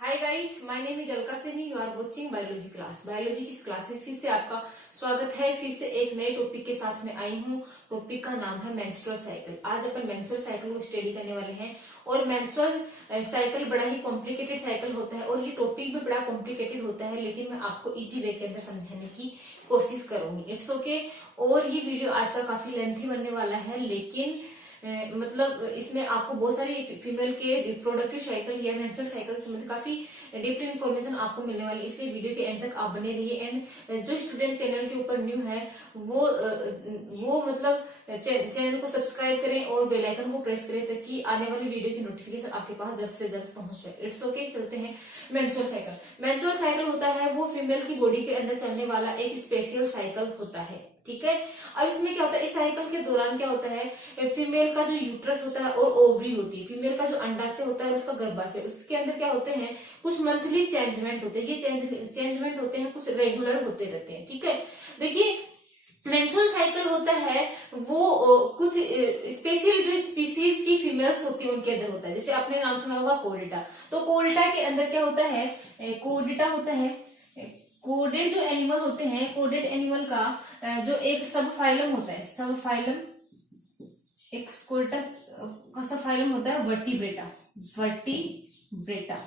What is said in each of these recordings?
Hi guys, my name is Alka Singh. You are watching biology class. Biology की इस class में फिर से आपका स्वागत है। फिर से एक नए टॉपिक के साथ में आई हूँ। टॉपिक का नाम है मेंस्ट्रुअल साइकिल। आज अपन मेंस्ट्रुअल साइकिल को स्टडी करने वाले हैं। और मेंस्ट्रुअल साइकिल बड़ा ही कॉम्प्लिकेटेड साइकिल होता है और ये टॉपिक भी बड़ा कॉम्प्लिकेटेड होता है, लेकिन मैं आपको इजी वे के अंदर समझाने की कोशिश करूंगी। It's okay. और ये वीडियो आज का काफी लेंथी बनने वाला है, लेकिन मतलब इसमें आपको बहुत सारी फीमेल के रिप्रोडक्टिव साइकिल या मेंस्ट्रुअल साइकिल से मतलब काफी डीप इन्फॉर्मेशन आपको मिलने वाली है। इसलिए वीडियो के एंड तक आप बने रहिए। एंड जो स्टूडेंट चैनल के ऊपर न्यू है वो मतलब चैनल को सब्सक्राइब करें और बेल आइकन को प्रेस करें ताकि आने वाली वीडियो की नोटिफिकेशन आपके पास जल्द से जल्द पहुंच जाए। It's okay. चलते हैं मेंस्ट्रुअल साइकिल। मेंस्ट्रुअल साइकिल होता है वो फीमेल की बॉडी के अंदर चलने वाला एक स्पेशल साइकिल होता है। ठीक है। अब इसमें क्या होता है, इस साइकिल के दौरान क्या होता है, फीमेल का जो यूट्रस होता है और ओवरी होती है, फीमेल का जो अंडाशय होता है और उसका गर्भाशय, उसके अंदर क्या होते हैं, कुछ मंथली चेंजमेंट होते हैं। ये चेंजमेंट होते हैं, कुछ रेगुलर होते रहते हैं। ठीक है। देखिए, मेंस्ट्रुअल साइकिल होता है वो कुछ स्पेशल जो स्पीसीज की फीमेल्स होती है उनके अंदर होता है। जैसे आपने नाम सुना होगा कोर्डेटा। तो कोर्डेटा के अंदर क्या होता है, कोर्डेटा होता है। कोडेड जो एनिमल होते हैं, कोडेड एनिमल का जो एक सब फाइलम होता है, सब फाइलम, एक कोर्टा का सब फाइलम होता है वर्टिब्रेटा। वर्टिब्रेटा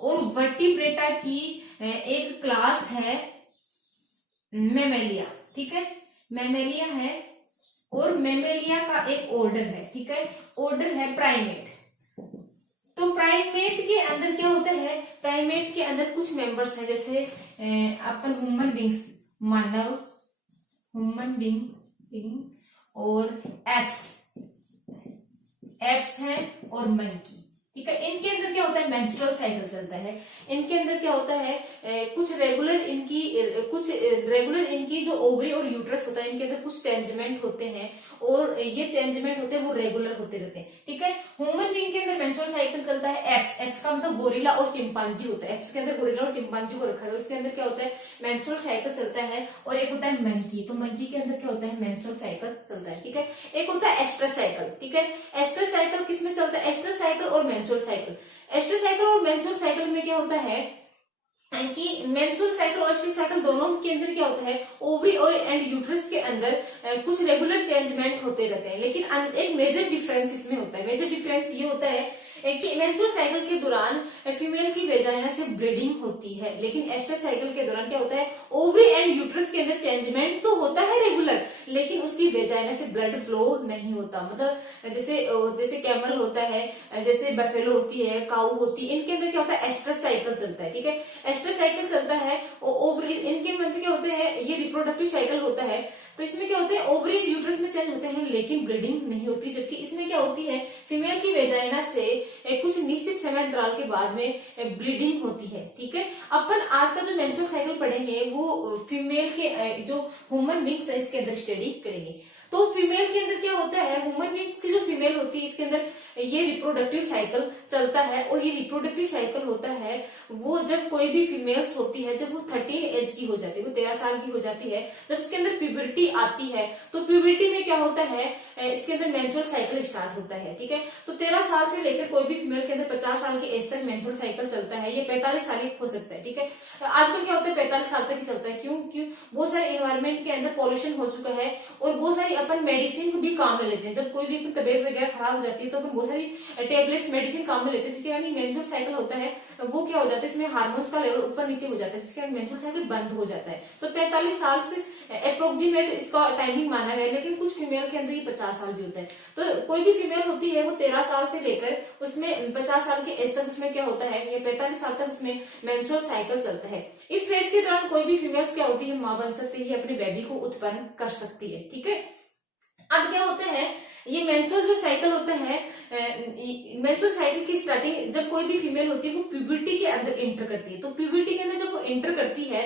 और वर्टिब्रेटा की एक क्लास है मेमेलिया। ठीक है, मेमेलिया है। और मेमेलिया का एक ऑर्डर है। ठीक है, ऑर्डर है प्राइमेट। तो प्राइमेट के अंदर क्या होता है, प्राइमेट के अंदर कुछ मेंबर्स हैं, जैसे अपन ह्यूमन बींग्स, मानव, ह्यूमन बींग और एप्स हैं और मंकी। ठीक है। इनके अंदर क्या होता है, मेंस्ट्रुअल साइकिल चलता है। इनके अंदर क्या होता है, कुछ रेगुलर इनकी जो ओवरी और यूट्रस होता है, इनके अंदर कुछ चेंजमेंट होते हैं और ये चेंजमेंट होते हैं वो रेगुलर होते रहते हैं। ठीक है। ह्यूमन बीइंग के अंदर मेंस्ट्रुअल साइकिल चलता है एप्स का मतलब गोरिल्ला और चिंपांजी होता है। एप्स के अंदर गोरिल्ला और चिंपांजी को रखा है। उसके अंदर क्या होता है, मेंस्ट्रुअल साइकिल चलता है। और एक होता है मंकी। तो मंकी के अंदर क्या होता है, मेंस्ट्रुअल साइकिल चलता है। ठीक है। एक होता है एस्ट्रस साइकिल। ठीक है। एस्ट्रस साइकिल किसमें चलता है, एस्ट्रस साइकिल और मेंस्ट्रुअल साइकिल। एस्ट्रस साइकिल और मेंस्ट्रुअल साइकिल में क्या होता है कि मेंस्ट्रुअल साइकिल और एस्ट्रस साइकिल दोनों के अंदर क्या होता है, ओवरी और एंड यूट्रस के अंदर कुछ रेगुलर चेंजमेंट होते रहते हैं। लेकिन एक मेजर डिफरेंस इसमें होता है। मेजर डिफरेंस ये होता है कि मेंस्ट्रुअल साइकिल के दौरान फीमेल की वेजाइना से ब्लीडिंग होती है, लेकिन एस्ट्रस साइकिल के दौरान क्या होता है, ओवरी एंड यूट्रस के अंदर चेंजमेंट तो होता है रेगुलर, लेकिन उसकी वेजाइना से ब्लड फ्लो नहीं होता। मतलब जैसे कैमल होता है, जैसे बफेलो होती है, काऊ होती है, इनके अंदर क्या होता है, एस्ट्रस साइकिल चलता है। ठीक है। एस्ट्रस साइकिल चलता है। ओवरी इनके अंदर क्या होते हैं, ये रिप्रोडक्टिव साइकिल होता है। तो इसमें क्या होता है, ओवरी यूट्रस में चेंज होते हैं लेकिन ब्लीडिंग नहीं होती। जबकि इसमें क्या होती है, फीमेल की वेजाइना से कुछ निश्चित समय अंतराल के बाद में ब्लीडिंग होती है। ठीक है। अपन आज का जो मेंस्ट्रुअल साइकिल पढ़ेंगे वो फीमेल के जो ह्यूमन बीइंग्स है इसके अंदर स्टडी करेंगे। तो फीमेल के अंदर क्या होता है, ह्यूमन बीइंग की जो फीमेल होती है इसके अंदर ये रिप्रोडक्टिव साइकिल चलता है। और ये रिप्रोडक्टिव साइकिल होता है वो जब कोई भी फीमेल्स होती है, जब वो 13 एज की हो जाती है, वो 13 साल की हो जाती है, जब इसके अंदर प्यूबर्टी आती है, तो प्यूबर्टी में क्या होता है, इसके अंदर मेंस्ट्रुअल साइकिल स्टार्ट होता है। ठीक है। तो 13 साल से लेकर कोई भी फीमेल के अंदर 50 साल की एज तक मेंस्ट्रुअल साइकिल चलता है। ये 45 साल हो सकता है। ठीक है। आजकल क्या होता है, 45 साल तक ही चलता है। क्यों बहुत सारे एनवायरमेंट के अंदर पॉल्यूशन हो चुका है और बहुत सारी अपन मेडिसिन भी काम में लेते हैं। जब कोई भी तबियत वगैरह खराब हो जाती है तो अपन बहुत सारी टेबलेट्स मेडिसिन काम में लेते हैं, जिसके कारण मेंस्ट्रुअल साइकिल होता है वो क्या हो जाता है, इसमें हार्मोन्स का लेवल ऊपर नीचे हो जाता है, जिसके कारण मेंस्ट्रुअल साइकिल बंद हो जाता है। तो 45 साल से अप्रोक्सीमेट इसका टाइमिंग माना गया है, लेकिन कुछ फीमेल के अंदर ये 50 साल भी होता है। तो कोई भी फीमेल होती है वो 13 साल से लेकर उसमें 50 साल की एज तक उसमें क्या होता है, या 45 साल तक उसमें मेंस्ट्रुअल साइकिल चलता है। इस फेज के दौरान कोई भी फीमेल्स क्या होती है, मां बन सकती है, अपने बेबी को उत्पन्न कर सकती है। ठीक है। अब क्या होता है, ये मेंस्ट्रुअल जो साइकिल होता है, मेंस्ट्रुअल साइकिल की स्टार्टिंग जब कोई भी फीमेल होती है वो प्यूबर्टी के अंदर एंटर करती है। तो प्यूबर्टी के अंदर जब वो एंटर करती है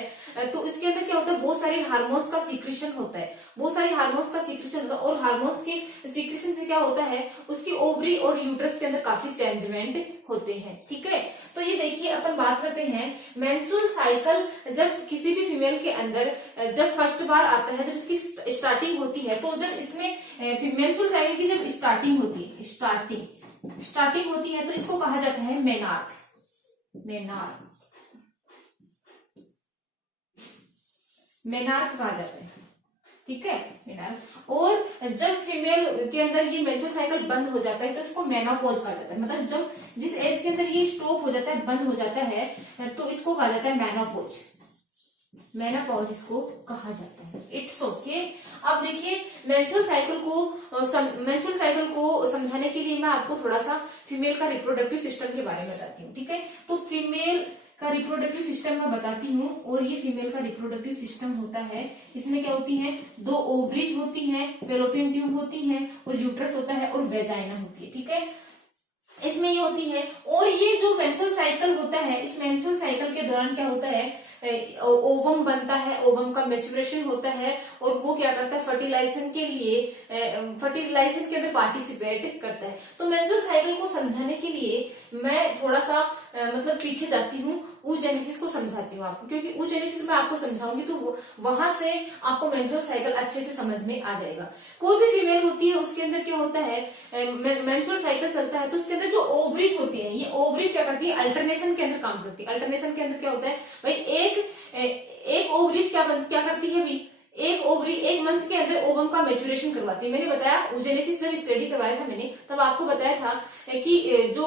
तो इसके अंदर क्या होता है, बहुत सारे हार्मोन्स का सीक्रेशन होता है, बहुत सारे हार्मोन्स का सीक्रेशन होता है। और हार्मोन्स के सीक्रेशन से क्या होता है, उसकी ओवरी और यूट्रस के अंदर काफी चेंजमेंट होते हैं। ठीक है। तो ये देखिए, अपन बात करते हैं मेंस्ट्रुअल साइकिल जब किसी भी फीमेल के अंदर जब फर्स्ट बार आता है, जब इसकी स्टार्टिंग होती है, तो जब इसमें मेंस्ट्रुअल साइकिल की जब स्टार्टिंग होती है तो इसको कहा जाता है मेनार्क। मेनार्क, मेनार्क कहा जाता है, ठीक है, मेनार्क। और जब फीमेल के अंदर ये मेंस्ट्रुअल साइकिल बंद हो जाता है तो इसको मेनोपॉज कहा जाता है। मतलब जब जिस एज के अंदर ये स्टॉप हो जाता है, बंद हो जाता है, तो इसको कहा जाता है मेनोपॉज, मेनोपॉज इसको कहा जाता है। It's okay. अब देखिए मेंस्ट्रुअल साइकिल को समझाने के लिए मैं आपको थोड़ा सा फीमेल का रिप्रोडक्टिव सिस्टम के बारे में बताती हूँ, ठीक है। तो फीमेल का रिप्रोडक्टिव सिस्टम मैं बताती हूँ, और ये फीमेल का रिप्रोडक्टिव सिस्टम होता है, इसमें क्या होती है, 2 ओवरीज होती हैं, फेलोपियन ट्यूब होती है, और यूट्रस होता है, और वेजाइना होती है, ठीक है, इसमें ये होती है। और ये जो मेंस्ट्रुअल साइकिल होता है, इस मेंस्ट्रुअल साइकिल के दौरान क्या होता है, ओवम बनता है, ओवम का मैच्योरेशन होता है, और वो क्या करता है, फर्टिलाइजेशन के अंदर पार्टिसिपेट करता है। तो मेंस्ट्रुअल साइकिल को समझाने के लिए मैं थोड़ा सा मतलब पीछे जाती हूँ, oogenesis को समझाती हूँ आपको, क्योंकि oogenesis में आपको समझाऊंगी तो वहां से आपको मेंस्ट्रुअल साइकिल अच्छे से समझ में आ जाएगा। कोई भी फीमेल होती है उसके अंदर क्या होता है, मेंस्ट्रुअल साइकिल चलता है तो उसके अंदर जो ओवरीज होती है, ये ओवरीज क्या करती है, अल्टरनेशन के अंदर काम करती है। अल्टरनेशन के अंदर क्या होता है भाई, एक ओवरीज क्या करती है भाई, एक ओवरी 1 मंथ के अंदर ओवम का मैच्योरेशन करवाती है। मैंने बताया oogenesis जब स्टडी करवाया था मैंने, तब आपको बताया था कि जो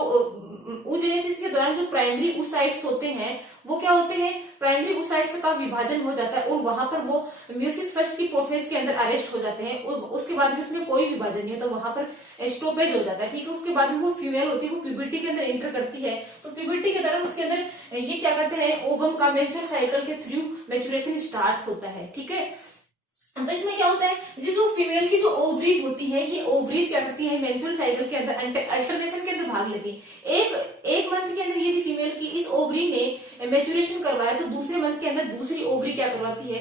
oogenesis के दौरान जो प्राइमरी oocytes होते हैं वो क्या होते हैं, प्राइमरी oocytes का विभाजन हो जाता है, और वहां पर वो म्यूसिस फर्स्ट की प्रोफेज के अंदर अरेस्ट हो जाते हैं, और उसके बाद भी उसमें कोई विभाजन नहीं है, तो वहां पर स्टॉपेज हो जाता है, ठीक है। उसके बाद में वो फीमेल होती है, वो प्यूबर्टी के अंदर एंटर करती है, तो प्यूबर्टी के दौरान उसके अंदर ये क्या करते हैं, ओवम का मेंस्ट्रुअल साइकिल के थ्रू मैच्योरेशन स्टार्ट होता है, ठीक है। तो इसमें क्या होता है, ये जो फीमेल की जो ओवरीज होती है, ये ओवरीज क्या करती है, मेंस्ट्रुअल साइकिल के अंदर अल्टरनेशन के अंदर भाग लेती है। एक मंथ के अंदर यदि फीमेल की इस ओवरी ने मैच्योरेशन करवाया, तो दूसरे मंथ के अंदर दूसरी ओवरी क्या करवाती है,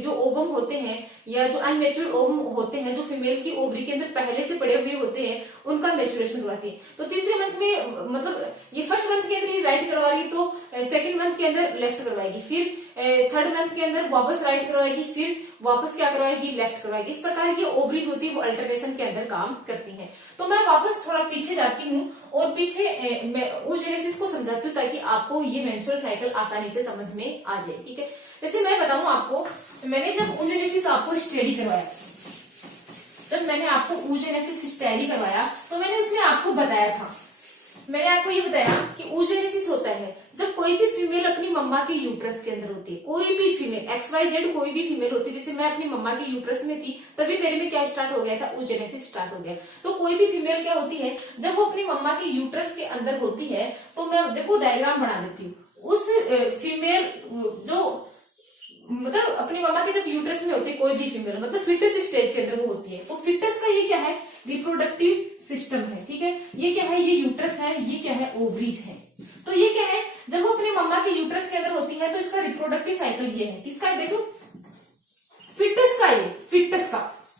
जो ओवम होते हैं या जो अनमेच्योर्ड ओवम होते हैं, जो फीमेल की ओवरी के अंदर पहले से पड़े हुए होते हैं, उनका मैच्योरेशन करवाती है। तो तीसरे मंथ में, मतलब ये फर्स्ट मंथ के अंदर ये राइट करवाएगी, तो सेकंड मंथ के अंदर लेफ्ट करवाएगी, फिर थर्ड मंथ के अंदर वापस राइट करवाएगी, फिर वापस क्या करवाएगी, लेफ्ट करवाएगी। इस प्रकार की ओवरीज होती है, वो अल्टरनेशन के अंदर काम करती हैं। तो मैं वापस थोड़ा पीछे जाती हूँ, और पीछे मैं oogenesis को समझाती हूँ, ताकि आपको ये मेंस्ट्रुअल साइकिल आसानी से समझ में आ जाए, ठीक है। जैसे मैं बताऊं आपको, मैंने जब oogenesis आपको स्टडी करवाया, जब मैंने आपको oogenesis स्टडी करवाया, तो मैंने उसमें आपको बताया था, मैंने आपको ये बताया कि oogenesis होता है जब कोई भी फीमेल अपनी मम्मा के यूट्रस के अंदर होती है, कोई भी फीमेल XYZ कोई भी फीमेल होती है, जैसे मैं अपनी मम्मा के यूट्रस में थी, तभी मेरे में क्या स्टार्ट हो गया था, oogenesis स्टार्ट हो गया। तो कोई भी फीमेल क्या होती है, जब वो अपनी मम्मा के यूट्रस के अंदर होती है, तो मैं देखो डायग्राम बना देती हूँ, उस फीमेल जो मतलब अपनी मम्मा के जब यूट्रस में होती है कोई भी फीमेल, मतलब फिटस स्टेज के अंदर वो होती है, तो फिटस का ये क्या है, रिप्रोडक्टिव सिस्टम है, ठीक है। ये क्या है, ये यूट्रस है, ये क्या है, ओवरीज है। तो ये क्या है, जब वो अपनी मम्मा के यूट्रस के अंदर होती है, तो इसका रिप्रोडक्टिव साइकिल ये है, किसका, देखो फिटस का, ये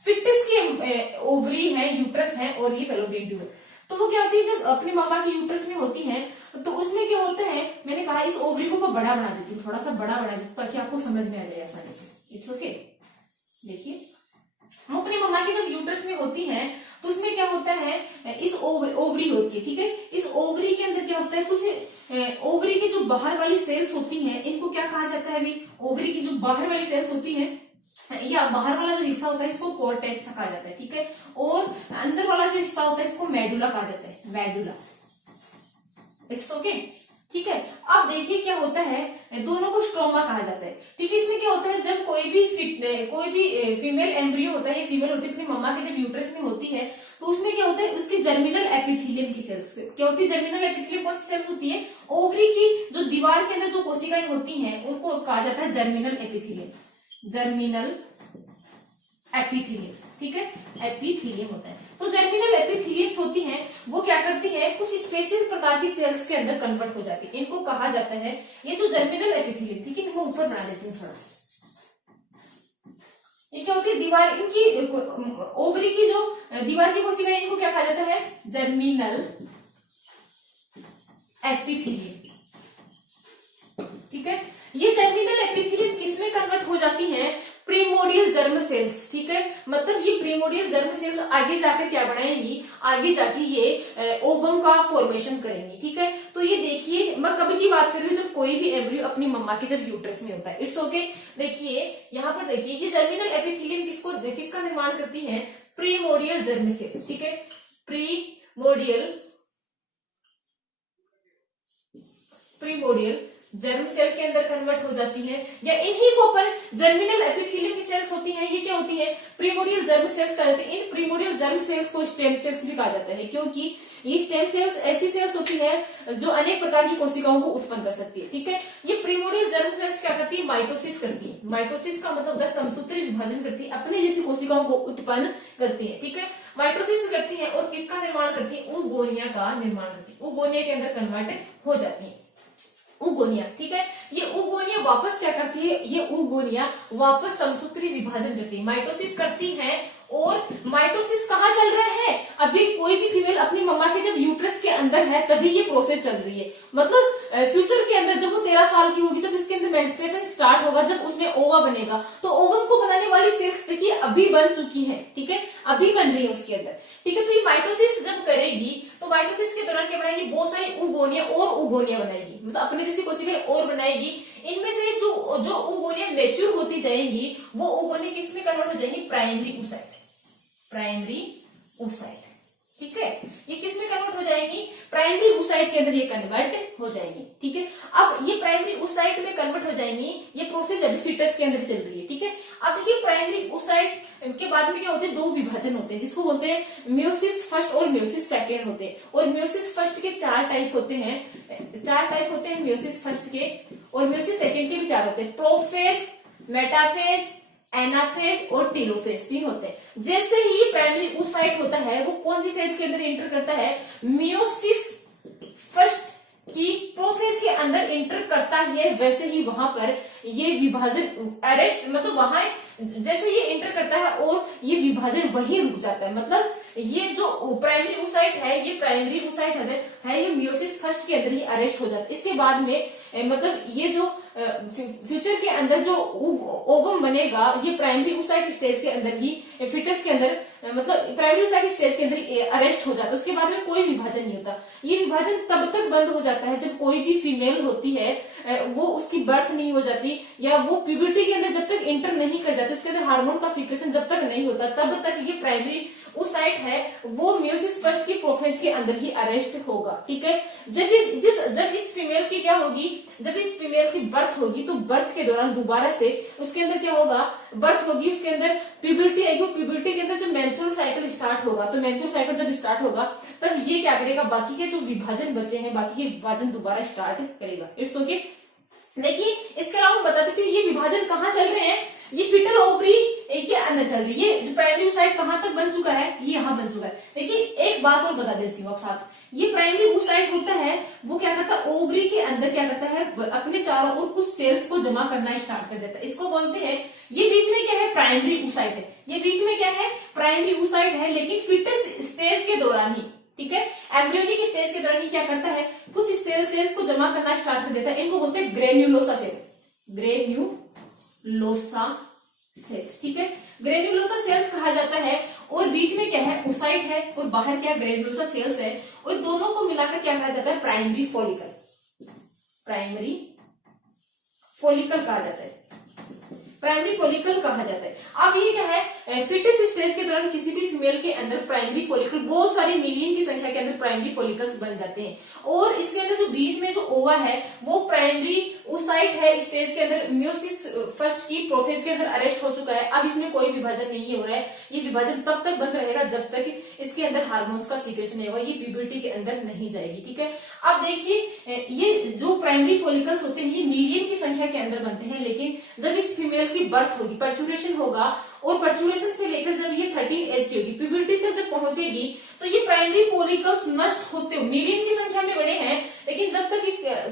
फिटस की ओवरी है, यूट्रस है, और ये फेलोपियन ट्यूब है। तो वो क्या होती है, जब अपनी मम्मा के यूट्रस में होती है, तो उसमें क्या होता है, मैंने कहा इस ओवरी को मैं बड़ा बना देती हूँ, थोड़ा सा बड़ा बना देती हूँ, ताकि आपको समझ में आ जाए आसानी से। It's okay. देखिए वो अपनी मम्मा की जब यूट्रस में होती है, तो उसमें क्या होता है, इस ओवरी होती है, ठीक है। इस ओवरी के अंदर क्या होता है, कुछ ओवरी की जो बाहर वाली सेल्स होती हैं, इनको क्या कहा जाता है भाई, ओवरी की जो बाहर वाली सेल्स होती हैं, या बाहर वाला जो हिस्सा होता है, इसको कोर्टेक्स कहा जाता है, ठीक है। और अंदर वाला जो हिस्सा होता है, इसको मेडुला कहा जाता है, मेडुला। इट्स ओके, ठीक है। अब देखिए क्या होता है, दोनों को स्ट्रोमा कहा जाता है, ठीक है। इसमें क्या होता है, जब कोई भी फीमेल एम्ब्रियो होता है, ये फीमेल होती है अपनी मम्मा के जब यूट्रस में होती है, तो उसमें क्या होता है, उसकी जर्मिनल एपिथेलियम की सेल्स क्या होती है, जर्मिनल एपिथेलियम कौन सी सेल्स होती है, ओवरी की जो दीवार के अंदर जो कोशिकाएं होती हैं, उनको कहा जाता है जर्मिनल एपिथेलियम, जर्मिनल एपिथेलियम, ठीक है, एपिथेलियम होता है। तो जर्मिनल एपिथेलियम्स होती हैं, वो क्या करती है, कुछ स्पेशल प्रकार की सेल्स के अंदर कन्वर्ट हो जाती है, इनको कहा जाता है, ये जो जर्मिनल एपिथेलियम, ठीक है, वो ऊपर बना देती हूँ थोड़ा। ये क्या होती है, दीवार, इनकी ओवरी की जो दीवार की कोशिका, इनको क्या कहा जाता है, जर्मिनल एपिथेलियम, ठीक है। ये जर्मिनल एपिथेलियम किसमें कन्वर्ट हो जाती है, प्रीमोडियल जर्म सेल्स, ठीक है। मतलब ये प्रीमोडियल जर्म सेल्स आगे जाकर क्या बनाएंगी, आगे जाके ये ओवम का फॉर्मेशन करेंगी। ठीक है, तो ये देखिए मैं कभी की बात कर रही हूँ जब कोई भी एम्ब्रियो अपनी मम्मा के जब यूट्रस में होता है। It's okay. देखिए यहाँ पर देखिए ये जर्मिनल एपिथेलियम किसका निर्माण करती है, प्रीमोडियल जर्म सेल्स। ठीक है, प्रीमोडियल जर्म सेल के अंदर कन्वर्ट हो जाती है, या इन्हीं को पर जर्मिनल एपिथेलियम की सेल्स होती हैं, ये क्या होती है, प्रीमोडियल जर्म सेल्स कहते हैं। इन प्रीमोडियल जर्म सेल्स को स्टेम सेल्स भी कहा जाता है, क्योंकि ये स्टेम सेल्स ऐसी सेल्स होती है जो अनेक प्रकार की कोशिकाओं को उत्पन्न कर सकती है। ठीक है, ये प्रीमोडियल जर्म सेल्स क्या करती है, माइटोसिस करती है। माइटोसिस का मतलब समसूत्री विभाजन करती है, अपने जैसी कोशिकाओं को उत्पन्न करती है। ठीक है, माइटोसिस करती है और किसका निर्माण करती है, ऊगोनिया का निर्माण करती है, ऊगोनिया के अंदर कन्वर्ट हो जाती है ऊगोनिया। ठीक है, ये ऊगोनिया वापस क्या करती है, ये ऊगोनिया वापस समसूत्री विभाजन करती है, माइटोसिस करती है। और माइटोसिस कहाँ चल रहा है, अभी कोई भी फीमेल अपनी मम्मा के जब यूट्रस के अंदर है तभी ये प्रोसेस चल रही है। मतलब फ्यूचर के अंदर जब वो 13 साल की होगी, जब इसके अंदर मेंस्ट्रुएशन स्टार्ट होगा, जब उसमें ओवा बनेगा, तो ओवम को बनाने वाली सेल्स देखिए अभी बन चुकी है। ठीक है, अभी बन रही है उसके अंदर। ठीक है, तो ये माइटोसिस जब करेगी तो माइटोसिस के दौरान क्या बनाएगी, बहुत सारी ऊगोनिया और ऊगोनिया बनाएगी, मतलब अपने जैसी कोशिकाएं और बनाएगी। इनमें से जो ऊगोनिया मैच्योर होती जाएंगी वो ऊगोनिया किसमें कन्वर्ट हो जाएंगी, प्राइमरी oocyte। Primary oocyte। ठीक है, ये किसमें कन्वर्ट हो जाएंगी, प्राइमरी oocyte के अंदर ये कन्वर्ट हो जाएंगी। ठीक है, अब ये प्राइमरी oocyte में कन्वर्ट हो जाएंगी, ये प्रोसेस अभी फीटस के अंदर चल रही है। ठीक है, अब देखिए प्राइमरी oocyte के बाद में क्या होते हैं, दो विभाजन होते हैं, जिसको बोलते हैं म्योसिस फर्स्ट और म्योसिस सेकेंड होते हैं। और म्योसिस फर्स्ट के 4 टाइप होते हैं, म्योसिस फर्स्ट के, और म्योसिस सेकेंड के भी 4 होते हैं, प्रोफेज, मेटाफेज, एनाफेज और टेलोफेज 3 होते हैं। जैसे ही प्राइमरी oocyte होता है वो कौन सी फेज के अंदर एंटर करता है, म्योसिस फर्स्ट की प्रोफेज के अंदर एंटर करता है, वैसे ही वहां पर ये विभाजन अरेस्ट, मतलब वहां जैसे ये एंटर करता है और ये विभाजन वहीं रुक जाता है। मतलब ये जो प्राइमरी oocyte है, ये प्राइमरी oocyte है, ये म्योसिस फर्स्ट के अंदर ही अरेस्ट हो जाता है। इसके बाद में मतलब ये जो फ्यूचर के अंदर जो ओवम बनेगा, ये प्राइमरी oocyte स्टेज के अंदर ही, फिटस के अंदर, मतलब प्राइमरी oocyte स्टेज के अंदर अरेस्ट हो जाता है। उसके बाद में कोई विभाजन नहीं होता। ये विभाजन तब तक बंद हो जाता है जब कोई भी फीमेल होती है वो उसकी बर्थ नहीं हो जाती, या वो प्यूबर्टी के अंदर जब तक एंटर नहीं कर जाती, उसके अंदर हार्मोन का सीक्रेशन जब तक नहीं होता, तब तक ये प्राइमरी oocyte है वो म्योसिस फर्स्ट की प्रोफेज के अंदर ही अरेस्ट होगा। ठीक है, जब इस फीमेल की क्या होगी, जब इस फीमेल की बर्थ होगी, तो बर्थ के दौरान दोबारा से उसके अंदर क्या होगा, बर्थ होगी, उसके अंदर प्यूबर्टी आएगी, प्यूबर्टी के अंदर जब मेंस्ट्रुअल साइकिल स्टार्ट होगा, तो मेंस्ट्रुअल साइकिल जब स्टार्ट होगा तब ये क्या करेगा, बाकी के जो विभाजन बचे हैं, बाकी के विभाजन दोबारा स्टार्ट करेगा। It's okay. देखिए इसके अलावा बता देती हूँ ये विभाजन कहाँ चल रहे हैं, ये फिटल ओवरी के अंदर चल रही है। ये प्राइमरी oocyte कहाँ तक बन चुका है, ये यहाँ बन चुका है। देखिए एक बात और बता देती हूँ आप साथ, ये प्राइमरी oocyte होता है वो क्या करता है, ओवरी के अंदर क्या करता है, अपने चारों ओर कुछ सेल्स को जमा करना स्टार्ट कर देता है। इसको बोलते हैं, ये बीच में क्या है, प्राइमरी oocyte है, ये बीच में क्या है, प्राइमरी oocyte है, लेकिन फिटस स्टेज के दौरान ही, ठीक है, एम्ब्रियोनिक स्टेज के दौरान क्या करता है, कुछ सेल्स को जमा करना स्टार्ट कर देता है। इनको बोलते हैं ग्रेन्युलोसा सेल, ग्रेन्युलोसा सेल्स। ठीक है, ग्रेन्युलोसा सेल्स कहा जाता है। और बीच में क्या है, oocyte है, और बाहर क्या ग्रेन्युलोसा सेल्स है, और दोनों को मिलाकर क्या कहा जाता है, प्राइमरी फॉलिकल, प्राइमरी फॉलिकल कहा जाता है, प्राइमरी फॉलिकल कहा जाता है। अब ये क्या है, फिटस स्टेज के दौरान किसी भी फीमेल के अंदर प्राइमरी फॉलिकल, बहुत सारी मिलियन की संख्या के अंदर प्राइमरी फॉलिकल्स बन जाते हैं। और इसके अंदर जो बीच में जो ओवा है वो प्राइमरी oocyte है, स्टेज के अंदर म्योसिस फर्स्ट की प्रोफेज के अंदर अरेस्ट हो चुका है। अब इसमें कोई विभाजन नहीं हो रहा है, ये विभाजन तब तक बंद रहेगा जब तक इसके अंदर हार्मोन्स का सीक्रेशन नहीं होगा, ये प्यूबर्टी के अंदर नहीं जाएगी। ठीक है, अब देखिए ये जो प्राइमरी फॉलिकल्स होते हैं ये मिलियन की संख्या के अंदर बनते हैं, लेकिन जब इस फीमेल की बर्थ होगी, पर्चुरेशन होगा, और पर्चुरेशन से लेकर जब ये 13 एज की होगी, प्यूबर्टी तक जब पहुंचेगी, तो ये प्राइमरी फॉलिकल्स नष्ट होते हुए मिलियन की संख्या में बड़े हैं, लेकिन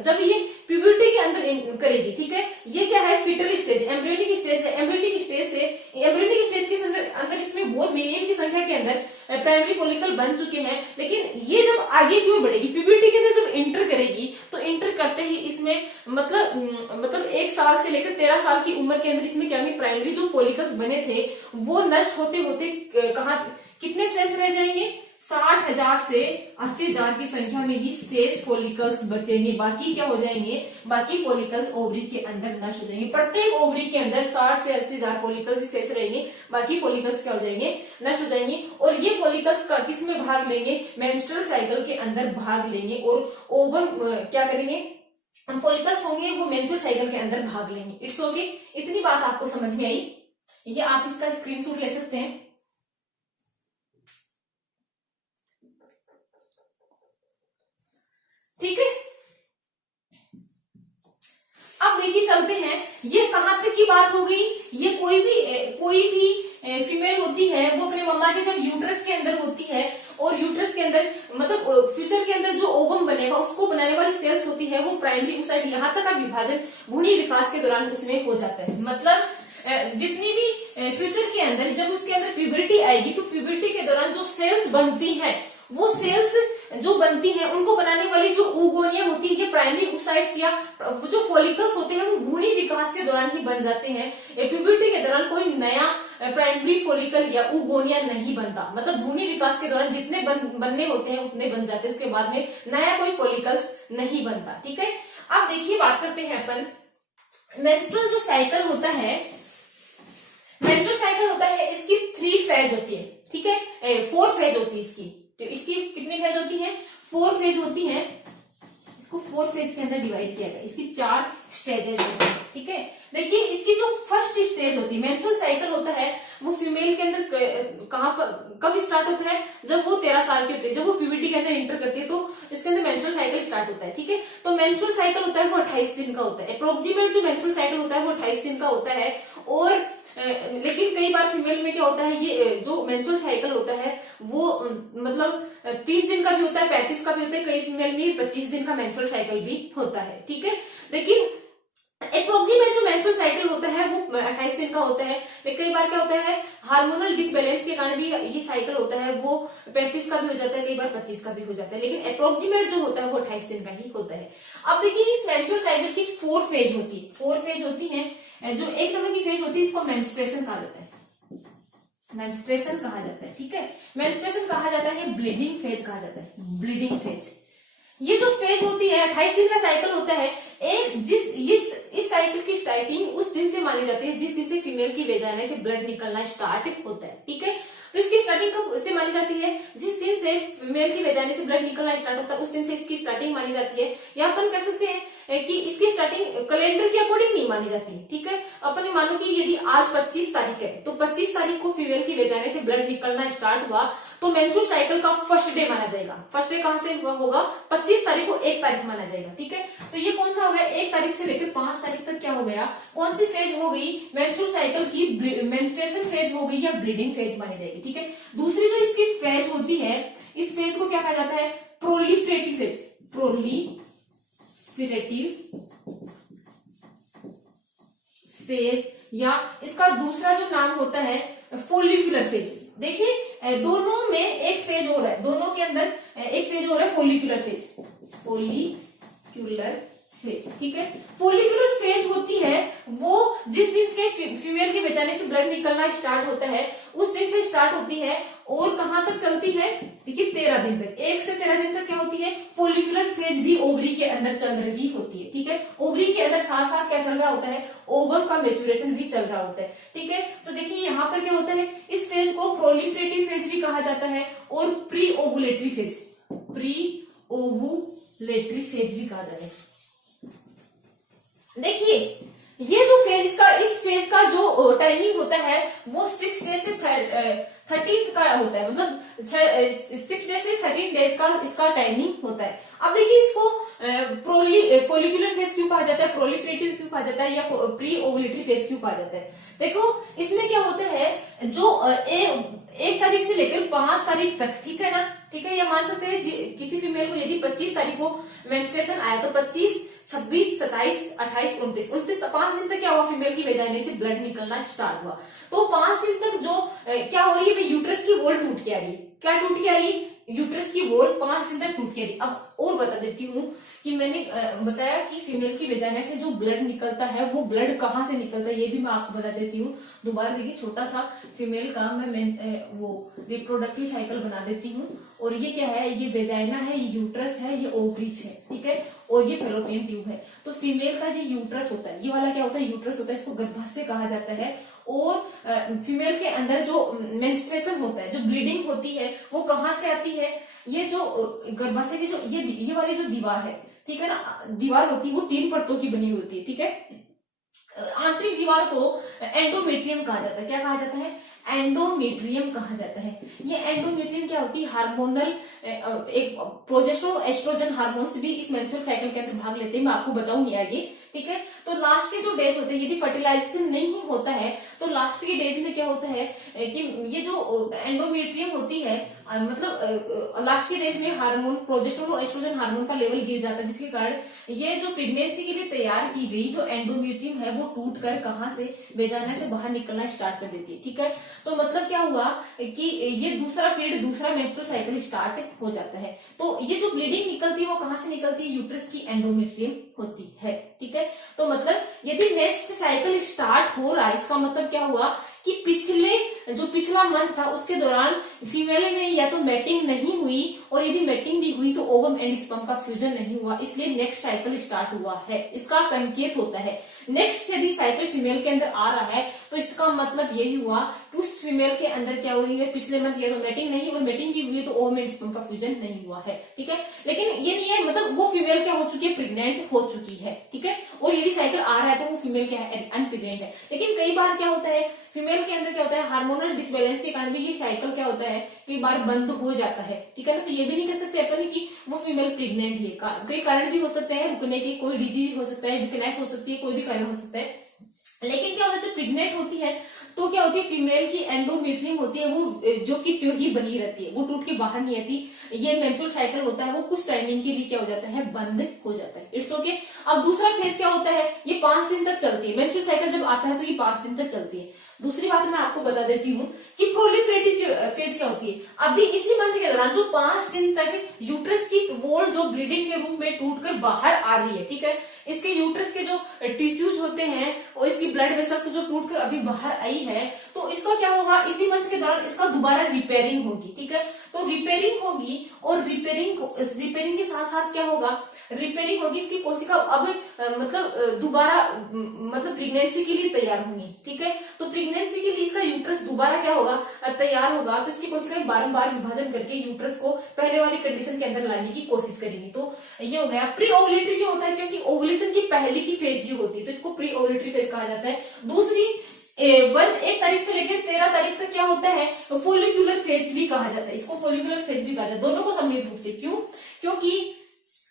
जब ये प्यूबर्टी के अंदर करेगी, ठीक है, ये क्या है, फिटल स्टेज, एम्ब्रियोनिक स्टेज है, एम्ब्रियोनिक स्टेज के अंदर इसमें बहुत मिलियन की संख्या के अंदर प्राइमरी फॉलिकल बन चुके हैं। लेकिन ये जब आगे की ओर बढ़ेगी, प्यूबर्टी के अंदर जब इंटर करेगी, तो इंटर करते ही इसमें मतलब एक साल से लेकर 13 साल की उम्र के अंदर इसमें क्या होंगे, प्राइमरी जो फॉलिकल्स बने थे वो नष्ट होते होते कहा कितने शेष रह जाएंगे, 60,000 से 80,000 की संख्या में ही शेष फॉलिकल्स बचेंगे। बाकी क्या हो जाएंगे, बाकी फॉलिकल्स ओवरी के अंदर नष्ट हो जाएंगे। प्रत्येक ओवरी के अंदर 60 से 80,000 फॉलिकल्स शेष रहेंगे, बाकी फॉलिकल्स क्या हो जाएंगे, नष्ट हो जाएंगे। और ये फॉलिकल्स का किस में भाग लेंगे, मेंस्ट्रुअल साइकिल के अंदर भाग लेंगे और ओवम क्या करेंगे, फॉलिकल्स होंगे वो मेंस्ट्रुअल साइकिल के अंदर भाग लेंगे। इट्स ओके, इतनी बात आपको समझ में आई। ये आप इसका स्क्रीनशॉट ले सकते हैं। ठीक है, अब देखिए चलते हैं, ये कहां तक की बात हो गई, ये कोई भी फीमेल होती है वो अपने मम्मा के जब यूट्रस के अंदर होती है और यूट्रस के अंदर मतलब फ्यूचर के अंदर जो ओवम बनेगा उसको बनाने वाली सेल्स होती है वो प्राइमरी ओसाइट यहां तक का विभाजन भ्रूणी विकास के दौरान उसमें हो जाता है। मतलब जितनी भी फ्यूचर के अंदर जब उसके अंदर प्यूबर्टी आएगी तो प्यूबर्टी के दौरान जो सेल्स बनती है वो सेल्स जो बनती है उनको बनाने वाली जो ऊगोनिया होती है ये प्राइमरी ओसाइट्स या जो फॉलिकल्स होते हैं वो भ्रूणी विकास के दौरान ही बन जाते हैं। प्यूबर्टी के दौरान कोई नया प्राइमरी फॉलिकल या ऊगोनिया नहीं बनता, मतलब भ्रूणी विकास के दौरान जितने बनने होते हैं उतने बन जाते हैं, उसके बाद में नया कोई फॉलिकल्स नहीं बनता। ठीक है, अब देखिए बात करते हैं अपन मेंस्ट्रुअल जो साइकिल होता है, मेंस्ट्रुअल साइकिल होता है इसकी 3 फेज होती है। ठीक है, 4 फेज होती है इसकी, तो इसकी कितनी फेज होती है, 4 फेज होती है। इसको 4 फेज के अंदर डिवाइड किया गया, इसकी 4 स्टेजेस होती है। ठीक है, देखिए इसकी जो फर्स्ट स्टेज होती है मेंस्ट्रुअल साइकिल होता है वो फीमेल के अंदर कहां पर कब स्टार्ट होता है, जब वो 13 साल की होती है, जब वो प्यूबर्टी के अंदर इंटर करती है तो इसके अंदर मेंस्ट्रुअल साइकिल स्टार्ट होता है। ठीक है, तो मेंस्ट्रुअल साइकिल होता है वो 28 दिन का होता है, अप्रोक्सीमेट जो मेंस्ट्रुअल साइकिल होता है वो 28 दिन का होता है। और लेकिन कई बार फीमेल में क्या होता है, ये जो मेंस्ट्रुअल साइकिल होता है वो मतलब 30 दिन का भी होता है, 35 का भी होता है, कई फीमेल में 25 दिन का मेंस्ट्रुअल साइकिल भी होता है। ठीक है, लेकिन अप्रोक्सीमेट जो मेंस्ट्रुअल साइकिल होता है वो 28 दिन का होता है। लेकिन कई बार क्या होता है, हार्मोनल डिसबैलेंस के कारण भी ये साइकिल होता है वो 35 का भी हो जाता है, कई बार 25 का भी हो जाता है, लेकिन अप्रोक्सीमेट जो होता है वो 28 दिन का ही होता है। अब देखिए इस मेंस्ट्रुअल साइकिल की 4 फेज होती है, 4 फेज होती है। जो 1 नंबर की फेज होती है इसको मेंस्ट्रुएशन कहा जाता है, मेंस्ट्रुएशन कहा जाता है। ठीक है, मेंस्ट्रुएशन कहा जाता है, ब्लीडिंग फेज कहा जाता है, ब्लीडिंग फेज। ये जो फेज होती है 28 दिन का साइकिल होता है, इस साइकिल की स्टार्टिंग उस दिन से मानी जाती है जिस दिन से फीमेल की वेजाइना से ब्लड निकलना स्टार्ट होता है। ठीक है, तो इसकी स्टार्टिंग कब से मानी जाती है, जिस दिन से फीमेल की वेजाइना से ब्लड निकलना स्टार्ट होता है उस दिन से इसकी स्टार्टिंग मानी जाती है। या अपन कह सकते हैं कि इसकी स्टार्टिंग कैलेंडर के अकॉर्डिंग नहीं मानी जाती। ठीक है, अपन मानो कि यदि आज 25 तारीख है तो 25 तारीख को फीमेल की वेजाइना से ब्लड निकलना स्टार्ट हुआ तो मेंस्ट्रुअल साइकिल का फर्स्ट डे माना जाएगा। फर्स्ट डे कहां से होगा, 25 तारीख को 1 तारीख माना जाएगा। ठीक है, तो ये कौन सा हो गया, 1 तारीख से लेकर 5 तारीख तक क्या हो गया, कौन सी फेज हो गई, मेंस्ट्रुअल साइकिल की मेंस्ट्रुएशन फेज हो गई या ब्लीडिंग फेज मानी जाएगी। ठीक है, दूसरी जो इसकी फेज होती है इस फेज को क्या कहा जाता है, प्रोलिफरेटिव फेज, प्रोलिफरेटिव फेज, या इसका दूसरा जो नाम होता है फोलिकुलर फेज। देखिए दोनों में एक फेज हो रहा है, दोनों के अंदर एक फेज हो रहा है फोलिकुलर फेज, फोलिकुलर फेज। ठीक है, फोलिकुलर फेज होती है वो जिस दिन से फीमेल के वेजाइना से ब्लड निकलना स्टार्ट होता है उस दिन से स्टार्ट होती है और कहां तक चलती है, देखिए 13 दिन तक, 1 से 13 दिन तक क्या होती है, फोलिकुलर फेज भी ओवरी के अंदर चल रही होती है। ठीक है, ओवरी के अंदर साथ साथ क्या चल रहा होता है, ओवम का मैच्योरेशन भी चल रहा होता है। ठीक है, तो देखिए यहाँ पर क्या होता है, इस फेज को प्रोलिफरेटिव फेज भी कहा जाता है और pre ovulatory phase, pre ovulatory phase भी कहा जाता है। देखिए ये जो फेज इसका, इस फेज का जो टाइमिंग होता है वो 6 डेज से 13 का होता है, मतलब 6 डेज से 13 डेज का इसका टाइमिंग होता है। अब देखिए इसको फोलिकुलर फेज क्यों कहा जाता है, प्रोलिफरेटिव क्यों कहा जाता है, या प्री ओवुलेटरी फेज क्यों कहा जाता है। देखो इसमें क्या होता है, जो 1 तारीख से लेकर 5 तारीख तक, ठीक है ना, ठीक है, या मान सकते हैं किसी फीमेल को यदि 25 तारीख को मेंस्ट्रुएशन आया तो 25, 26, 27, 28, 29, 5 दिन तक क्या हुआ, फीमेल की वेजाइना से ब्लड निकलना स्टार्ट हुआ। तो 5 दिन तक जो क्या हो रही है, यूट्रस की वॉल टूट के आ रही है, क्या टूट के आ रही है, यूट्रस की वॉल 5 दिन तक टूट के रही। अब और बता देती हूँ कि मैंने बताया कि फीमेल की वेजाइना से जो ब्लड निकलता है वो ब्लड कहाँ से निकलता है ये भी मैं आपको बता देती हूँ। दोबारा देखिए, छोटा सा फीमेल का मैं वो रिप्रोडक्टिव साइकिल बना देती हूँ। और ये क्या है, ये वेजाइना है, ये यूट्रस है, ये ओवरीज है, ठीक है, और ये फेलोपियन ट्यूब है। तो फीमेल का जो यूट्रस होता है, ये वाला क्या होता है, यूट्रस होता है, इसको गर्भाशय कहा जाता है। और फीमेल के अंदर जो मेंस्ट्रुएशन होता है, जो ब्लीडिंग होती है, वो कहाँ से आती है, ये जो गर्भाशय की जो ये वाली जो दीवार है, ठीक है ना, दीवार होती है वो 3 परतों की बनी होती है, ठीक है। आंतरिक दीवार को एंडोमेट्रियम कहा जाता है। क्या कहा जाता है, एंडोमेट्रियम कहा जाता है। ये एंडोमेट्रियम क्या होती है, हार्मोनल एक प्रोजेस्टेरोन एस्ट्रोजन हार्मोन्स भी इस मेंस्ट्रुअल साइकिल के अंदर भाग लेते हैं, मैं आपको बताऊंगी आगे, ठीक है। तो लास्ट के जो डेज होते हैं, यदि फर्टिलाइजेशन नहीं होता है तो लास्ट के डेज में क्या होता है कि ये जो एंडोमेट्रियम होती है, मतलब लास्ट के डेज में हार्मोन प्रोजेस्टेरोन और एस्ट्रोजन हार्मोन का लेवल गिर जाता है, जिसके कारण ये जो प्रेगनेंसी के लिए तैयार की गई जो एंडोमेट्रियम है वो टूट कर कहां से, वेजाइना से बाहर निकलना स्टार्ट कर देती है, ठीक है। तो मतलब क्या हुआ कि ये दूसरा पीरियड, दूसरा मेंस्ट्रुअल साइकिल स्टार्ट हो जाता है। तो ये जो ब्लीडिंग निकलती है वो कहां से निकलती है, यूट्रस की एंडोमेट्रियम होती है, ठीक है। तो मतलब यदि नेक्स्ट साइकिल स्टार्ट हो रहा है, इसका मतलब क्या हुआ कि पिछला मंथ था उसके दौरान फीमेल में या तो मैटिंग नहीं हुई, और यदि मैटिंग भी हुई तो ओवम एंड स्पर्म का फ्यूजन नहीं हुआ, इसलिए नेक्स्ट साइकिल स्टार्ट हुआ है। इसका संकेत होता है नेक्स्ट यदि साइकिल फीमेल के अंदर आ रहा है तो इसका मतलब यही हुआ कि उस फीमेल के अंदर क्या हुई है, पिछले मंथ या तो मैटिंग नहीं, और मैटिंग भी हुई तो ओवम एंड स्पर्म का फ्यूजन नहीं हुआ है, ठीक है। लेकिन ये नहीं है, मतलब वो फीमेल क्या हो चुकी है, प्रेग्नेंट हो चुकी है, ठीक है। और यदि साइकिल आ रहा है तो वो फीमेल क्या है, अनप्रेग्नेंट है। लेकिन कई बार क्या होता है, फीमेल के अंदर क्या होता है, हार्मोनल डिसबैलेंस के कारण भी ये साइकिल क्या होता है, कई बार बंद हो जाता है, ठीक है ना। तो ये भी नहीं कह सकते अपन कि वो फीमेल प्रेग्नेंट है, कई कारण भी हो सकते हैं रुकने के, कोई डिजीज हो सकता है, वीकनेस हो सकती है, कोई भी कारण हो सकता है। लेकिन क्या होता है, जब प्रेग्नेंट होती है तो क्या होती है, फीमेल की एंडोमेट्रियम होती है वो जो कि त्यों ही बनी रहती है, वो टूट के बाहर नहीं आती। ये मेंस्ट्रुअल साइकिल होता है वो कुछ टाइमिंग के लिए क्या हो जाता है, बंद हो जाता है, इट्स ओके। अब दूसरा फेज क्या होता है, ये 5 दिन तक चलती है। मेंस्ट्रुअल साइकिल जब आता है तो ये 5 दिन तक चलती है। दूसरी बात मैं आपको बता देती हूँ कि प्रोलिफरेटिव फेज क्या होती है। अभी इसी मंथ के दौरान जो 5 दिन तक यूट्रस की वॉल जो ब्लीडिंग के रूप में टूटकर बाहर आ रही है, ठीक है, इसके यूट्रस के जो टिश्यूज होते हैं और इसकी ब्लड वेसल्स जो टूटकर अभी बाहर आई है, तो इसका क्या होगा, इसी मंथ के दौरान इसका दोबारा रिपेयरिंग होगी, ठीक है। तो रिपेयरिंग होगी, और रिपेयरिंग के साथ साथ क्या होगा, रिपेयरिंग होगी, इसकी कोशिका अब मतलब दोबारा मतलब प्रेगनेंसी के लिए तैयार होंगी, ठीक है। तो प्रेगनेंसी के लिए इसका यूट्रस दोबारा क्या होगा, तैयार होगा। तो इसकी कोशिकाएं बारंबार विभाजन करके यूट्रस को पहले वाली कंडीशन के अंदर लाने की कोशिश करेंगी। तो ये हो गया। प्री ओवुलेटरी क्यों होता है, क्योंकि ओवुलेशन की पहली की फेज ये होती है, तो इसको प्री ओवुलेटरी फेज कहा जाता है। दूसरी 1 तारीख से लेकर 13 तारीख तक क्या होता है, फोलिकुलर फेज भी कहा जाता है, इसको फोलिकुलर फेज भी कहा जाता है, दोनों को सम्मिलित रूप से। क्यों, क्योंकि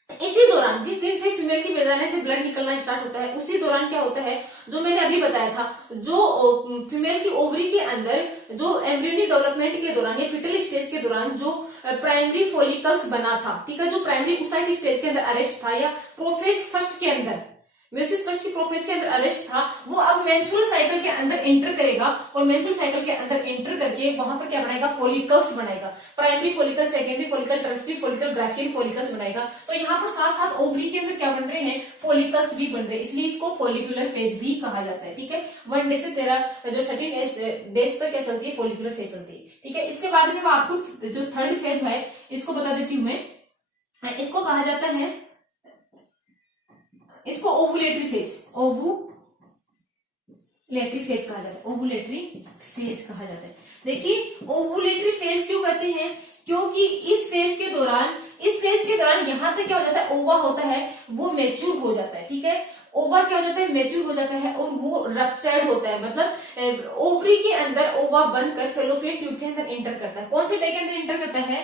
इसी दौरान जिस दिन से फीमेल की वेजाइना से ब्लड निकलना स्टार्ट होता है, उसी दौरान क्या होता है, जो मैंने अभी बताया था, जो फीमेल की ओवरी के अंदर जो एम्ब्रियोनिक डेवलपमेंट के दौरान या फिटल स्टेज के दौरान जो प्राइमरी फोलिकल्स बना था, ठीक है, जो प्राइमरी ओसाइट स्टेज के अंदर अरेस्ट था, या प्रोफेज फर्स्ट के अंदर, मेयोसिस फर्स्ट की प्रोफेज के अंदर अरेस्ट था, वो अब मेंस्ट्रुअल साइकिल के अंदर एंटर करेगा, और मेंस्ट्रुअल साइकिल के अंदर एंटर करके वहां पर क्या बनाएगा, फोलिकल्स बनाएगा। Primary follicle, secondary follicle, tertiary follicle, Graafian follicles बनाएगा। तो यहाँ पर साथ साथ ओवरी के अंदर क्या बन रहे हैं, फोलिकल्स भी बन रहे हैं, इसलिए इसको फोलिकुलर फेज भी कहा जाता है, ठीक है। 1 डे से 13 जो 30 डेज तक क्या चलती है, फोलिकुलर फेज चलती है, ठीक है। इसके बाद में मैं आपको जो थर्ड फेज है इसको बता देती हूँ मैं, इसको कहा जाता है, इसको ओवुलेटरी फेज, ओवुलेटरी फेज कहा जाता है, ओवुलेटरी फेज कहा जाता है। देखिए ओवुलेटरी फेज क्यों कहते हैं, क्योंकि इस फेज के दौरान यहां तक क्या हो जाता है, ओवा होता है वो मैच्योर हो जाता है, ठीक है। ओवा क्या हो जाता है, मैच्योर हो जाता है, और वो रप्चर्ड होता है, मतलब ओवरी के अंदर ओवा बनकर फेलोपियन ट्यूब के अंदर इंटर करता है। कौन से डे के अंदर इंटर करता है,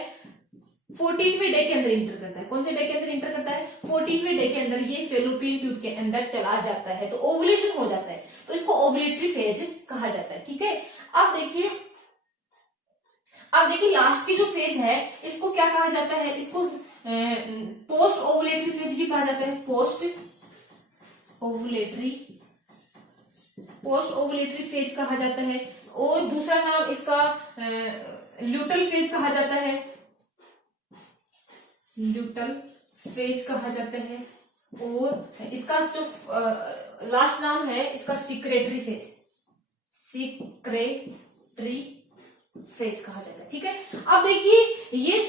14वें डे के अंदर इंटर करता है। कौन से डे के अंदर इंटर करता है, 14वें डे के अंदर ये फेलोपियन ट्यूब के अंदर चला जाता है, तो ओवुलेशन हो जाता है, तो इसको ओवुलेटरी फेज कहा जाता है, ठीक है। अब देखिए लास्ट की जो फेज है इसको क्या कहा जाता है, इसको पोस्ट ओवुलेटरी फेज भी कहा जाता है, पोस्ट ओवुलेटरी फेज कहा जाता है, और दूसरा नाम इसका ल्यूटल फेज कहा जाता है, ल्यूटल फेज कहा जाता है। और इसका जो लास्ट नाम है इसका सिक्रेटरी फेज, सिक्रेटरी फेज कहा जाता है। ठीक है, अब देखिए ये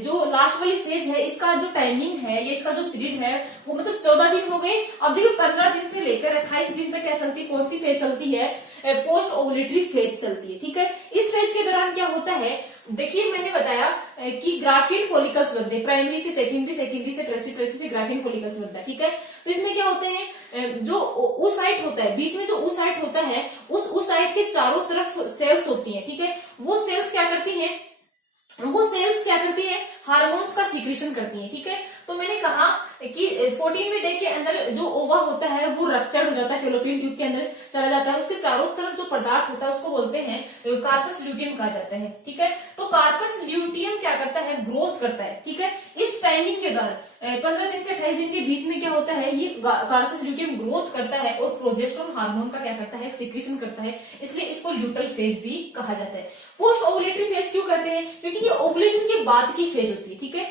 जो लास्ट वाली फेज है इसका जो टाइमिंग है, ये इसका जो पीरियड है वो मतलब 14 दिन हो गए। अब देखिए 15 दिन से लेकर 28 दिन तक क्या चलती है, कौन सी फेज चलती है, पोस्ट ओवुलेटरी फेज चलती है। ठीक है, इस फेज के दौरान क्या होता है, देखिए मैंने बताया कि ग्राफिन फॉलिकल्स बनते हैं, प्राइमरी से सेकेंडरी, सेकेंडरी से ट्रेसी, ट्रेसी से ग्राफिन फॉलिकल्स बनता है। ठीक है, तो इसमें क्या होते हैं, जो oocyte होता है, बीच में जो oocyte होता है, उस oocyte के चारों तरफ सेल्स होती हैं। ठीक है, वो सेल्स क्या करती हैं, हार्मोन्स का सीक्रेशन करती हैं। ठीक है, तो मैंने कहा कि 14वीं डे के अंदर जो ओवा होता है वो रप्चर्ड हो जाता है, फेलोपियन ट्यूब के अंदर चला जाता है, उसके चारों तरफ जो पदार्थ होता है उसको बोलते हैं कार्पस ल्यूटियम कहा जाता है। ठीक है, तो कार्पस ल्यूटियम क्या करता है, ग्रोथ करता है। ठीक है, इस टाइमिंग के दौरान 15 दिन से 28 दिन के बीच में क्या होता है, ये कार्पस ल्यूटियम ग्रोथ करता है और प्रोजेस्टेरोन हार्मोन का क्या करता है, सीक्रेशन करता है, इसलिए इसको ल्यूटल फेज भी कहा जाता है। पोस्ट ओवुलेटरी फेज क्यों करते हैं, क्योंकि ये ओवुलेशन के बाद की फेज होती है। ठीक है,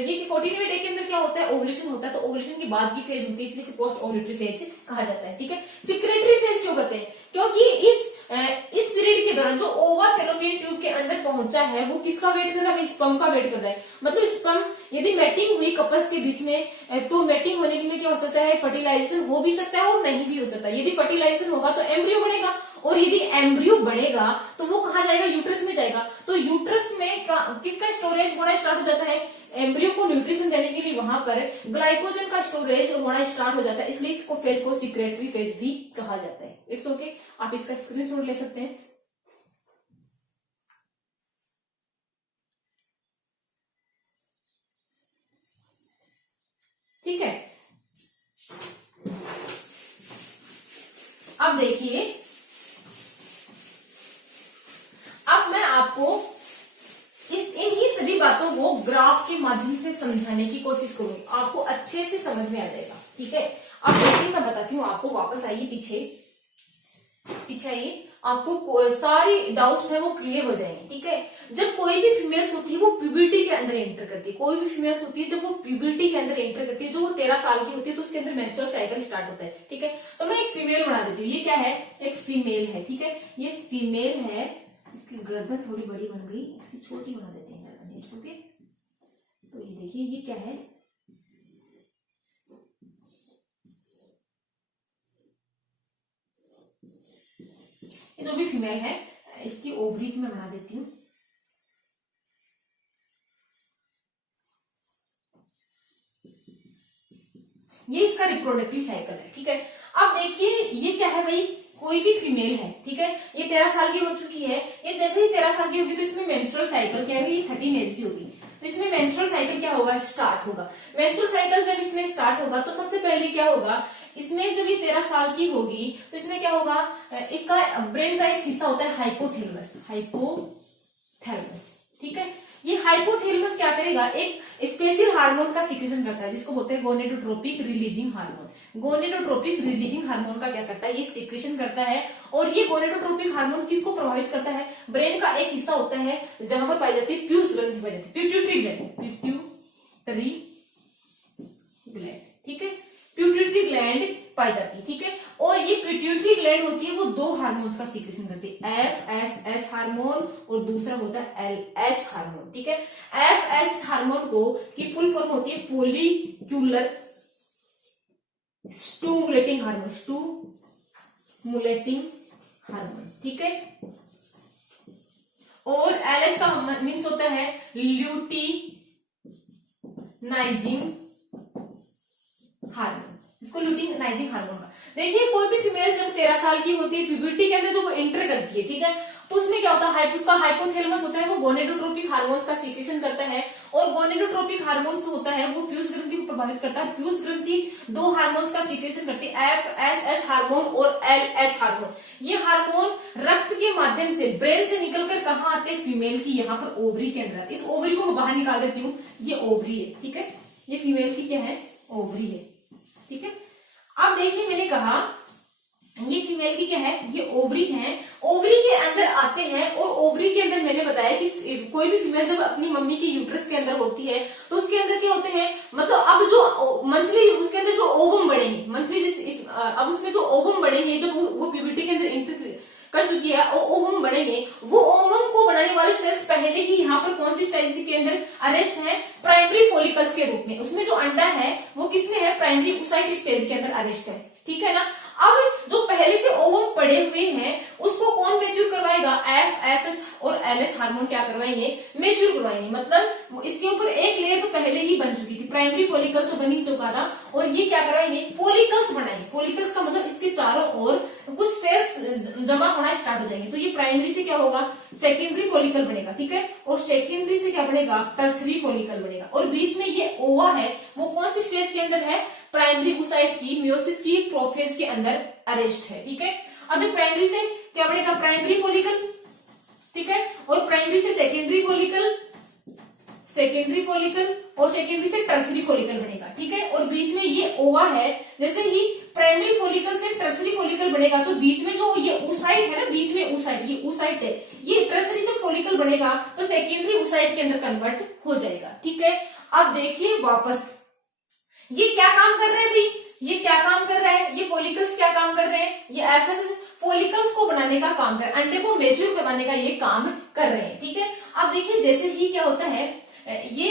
ये 14वीं डे के अंदर क्या होता है, ओवुलेशन होता है, तो ओवुलेशन के बाद की फेज होती है, इसलिए पोस्ट ओवुलेटरी फेज कहा जाता है। ठीक है, सिक्रेटरी फेज क्यों करते हैं, क्योंकि इस पीरियड के दौरान जो ओवा फेलोपियन ट्यूब के अंदर पहुंचा है वो किसका वेट कर रहा है, स्पर्म का वेट कर रहा है। मतलब स्पर्म यदि मैटिंग हुई कपल्स के बीच में तो मैटिंग होने के लिए क्या हो सकता है, फर्टिलाइजेशन हो भी सकता है और नहीं भी हो सकता है। यदि फर्टिलाइजेशन होगा तो एम्ब्रियो बनेगा, और यदि एम्ब्रियो बढ़ेगा तो वो कहाँ जाएगा, यूट्रस में जाएगा। तो यूट्रस में किसका स्टोरेज होना स्टार्ट हो जाता है, एम्ब्रियो को न्यूट्रिशन देने के लिए वहां पर ग्लाइकोजन का स्टोरेज होना स्टार्ट हो जाता है, इसलिए इसको फेज को सिक्रेटरी फेज भी कहा जाता है। इट्स ओके, आप इसका स्क्रीनशॉट ले सकते हैं। ठीक है, अब देखिए, अब मैं आपको इन्हीं सभी बातों को ग्राफ के माध्यम से समझाने की कोशिश करूंगी, आपको अच्छे से समझ में आ जाएगा। ठीक है, अब देखिए मैं बताती हूँ आपको, वापस आइए पीछे आइए, आपको सारी डाउट्स है वो क्लियर हो जाएंगे। ठीक है, जब कोई भी फीमेल्स होती है वो प्यूबर्टी के अंदर एंटर करती है, कोई भी फीमेल्स होती है जब वो प्यूबर्टी के अंदर एंटर करती है, जो वो 13 साल की होती है तो उसके अंदर मेंस्ट्रुअल साइकिल स्टार्ट होता है। ठीक है, तो मैं एक फीमेल बना देती हूँ, ये क्या है, एक फीमेल है। ठीक है, ये फीमेल है, इसकी गर्दन थोड़ी बड़ी बन गई, इसकी छोटी बना देते हैं गर्दन। इट्स ओके, तो ये देखिए ये क्या है, ये जो भी फीमेल है इसकी ओवरीज में बना देती हूँ। ये इसका रिप्रोडक्टिव साइकिल है। ठीक है, अब देखिए ये क्या है भाई, कोई भी फीमेल है। ठीक है, ये 13 साल की हो चुकी है, ये जैसे ही 13 साल की होगी तो इसमें मेंस्ट्रुअल साइकिल क्या है, ये 13 एज की होगी, तो इसमें मेंस्ट्रुअल साइकिल क्या होगा, स्टार्ट होगा। मेंस्ट्रुअल साइकिल जब इसमें स्टार्ट होगा तो सबसे पहले क्या होगा, इसमें जब ये 13 साल की होगी तो इसमें क्या होगा, इसका ब्रेन का एक हिस्सा होता है हाइपोथैलेमस, ठीक है, ये हाइपोथैलेमस क्या करेगा, एक स्पेशल हार्मोन का सीक्रेशन करता है जिसको बोलते हैं gonadotropic releasing hormone. Gonadotropic releasing hormone का क्या करता है, ये सीक्रेशन करता है, और ये गोनेडोट्रोपिक हार्मोन किसको प्रभावित करता है, ब्रेन का एक हिस्सा होता है जहां पर पाई जाती है प्यूस ग्रंथि पाई जाती है, पिट्यूटरी ग्लैंड, ठीक है, पिट्यूटरी ग्लैंड पाई जाती है। ठीक है, और ये पिट्यूटरी ग्लैंड होती है वो दो हार्मोन्स का सीक्रेशन करती है, FSH हार्मोन और दूसरा होता है LH हार्मोन। ठीक है, FSH हार्मोन को की फुल फॉर्म होती है फोलिक्यूलर स्टिमुलेटिंग हार्मोन। ठीक है, और LH का मीन्स होता है ल्यूटिनाइजिंग हार्मोन, इसको ल्यूटिनाइजिंग हार्मोन का। देखिए कोई भी फीमेल जब 13 साल की होती है प्यूबर्टी के अंदर जब वो एंटर करती है, ठीक है, तो उसमें क्या होता है, उसका हाइपोथैलेमस होता है वो गोनेडोट्रोपिक हार्मोन्स का सीक्रेशन करता है, और गोनेडोट्रोपिक हार्मोन्स होता है वो प्यूस ग्रंथि को प्रभावित करता है। प्यूस ग्रंथि दो हार्मोन्स का सीक्रेशन करती है, FSH हार्मोन और LH हार्मोन। ये हार्मोन रक्त के माध्यम से ब्रेन से निकलकर कहाँ आते हैं, फीमेल की यहाँ पर ओवरी के अंदर। इस ओवरी को मैं बाहर निकाल देती हूँ, ये ओवरी है। ठीक है, ये फीमेल की क्या है, ओवरी है। ठीक है, अब देखिए मैंने कहा ये फीमेल की क्या है, ये ओवरी है। ओवरी के अंदर आते हैं और ओवरी के अंदर मैंने बताया कि कोई भी फीमेल जब अपनी मम्मी की यूट्रस के अंदर होती है तो उसके अंदर क्या होते हैं, मतलब अब जो मंथली उसके अंदर जो ओवम बढ़ेंगे, मंथली अब उसमें जो ओवम बढ़ेंगे, जब वो प्यूबर्टी के अंदर इंटर कर चुकी है और ओवम बढ़ेंगे, वो ओवम को बनाने वाले सेल्स पहले ही यहाँ पर कौन सी स्टेज के अंदर अरेस्ट है, प्राइमरी फोलिकल्स के रूप में। उसमें जो अंडा है वो किसमें है, प्राइमरी oocyte स्टेज के अंदर अरेस्ट है, ठीक है ना। अब जो पहले से ओवम पड़े हुए हैं उसको कौन मैच्योर करवाएगा, FSH और LH हार्मोन क्या करवाएंगे, मैच्योर करवाएंगे। मतलब इसके ऊपर एक लेयर तो पहले ही बन चुकी थी, प्राइमरी फोलिकल तो बन ही चुका था, और ये क्या करवाएंगे, फोलिकल्स बनाएंगे। फोलिकल्स का मतलब इसके चारों ओर कुछ सेल्स जमा होना स्टार्ट हो जाएंगे। तो ये प्राइमरी से क्या होगा, सेकेंडरी फोलिकल बनेगा, ठीक है, और सेकेंडरी से क्या बनेगा, टर्सरी फोलिकल बनेगा। और बीच में ये ओवा है वो कौन सी स्टेज के अंदर है, प्राइमरी oocyte की मियोसिस की प्रोफेज के अंदर अरेस्ट है, ठीक है। अब प्राइमरी से क्या बनेगा, प्राइमरी फोलिकल, ठीक है, और प्राइमरी से सेकेंडरी फोलिकल, सेकेंडरी फोलिकल, और सेकेंडरी से टर्सरी फोलिकल बनेगा, ठीक है। और बीच में ये ओवा है, जैसे ही प्राइमरी फोलिकल से टर्सरी फोलिकल बनेगा तो बीच में जो ये oocyte है ना, बीच में oocyte, ये oocyte है, ये टर्सरी जब फोलिकल बनेगा तो सेकेंडरी oocyte के अंदर कन्वर्ट हो जाएगा, ठीक है। अब देखिए वापस ये क्या काम कर रहे हैं भाई, ये क्या काम कर रहा है, ये फोलिकल्स क्या काम कर रहे हैं, ये FSH फोलिकल्स को बनाने का काम कर, अंडे को मैच्योर करवाने का ये काम कर रहे हैं, ठीक है। अब देखिए जैसे ही क्या होता है, ये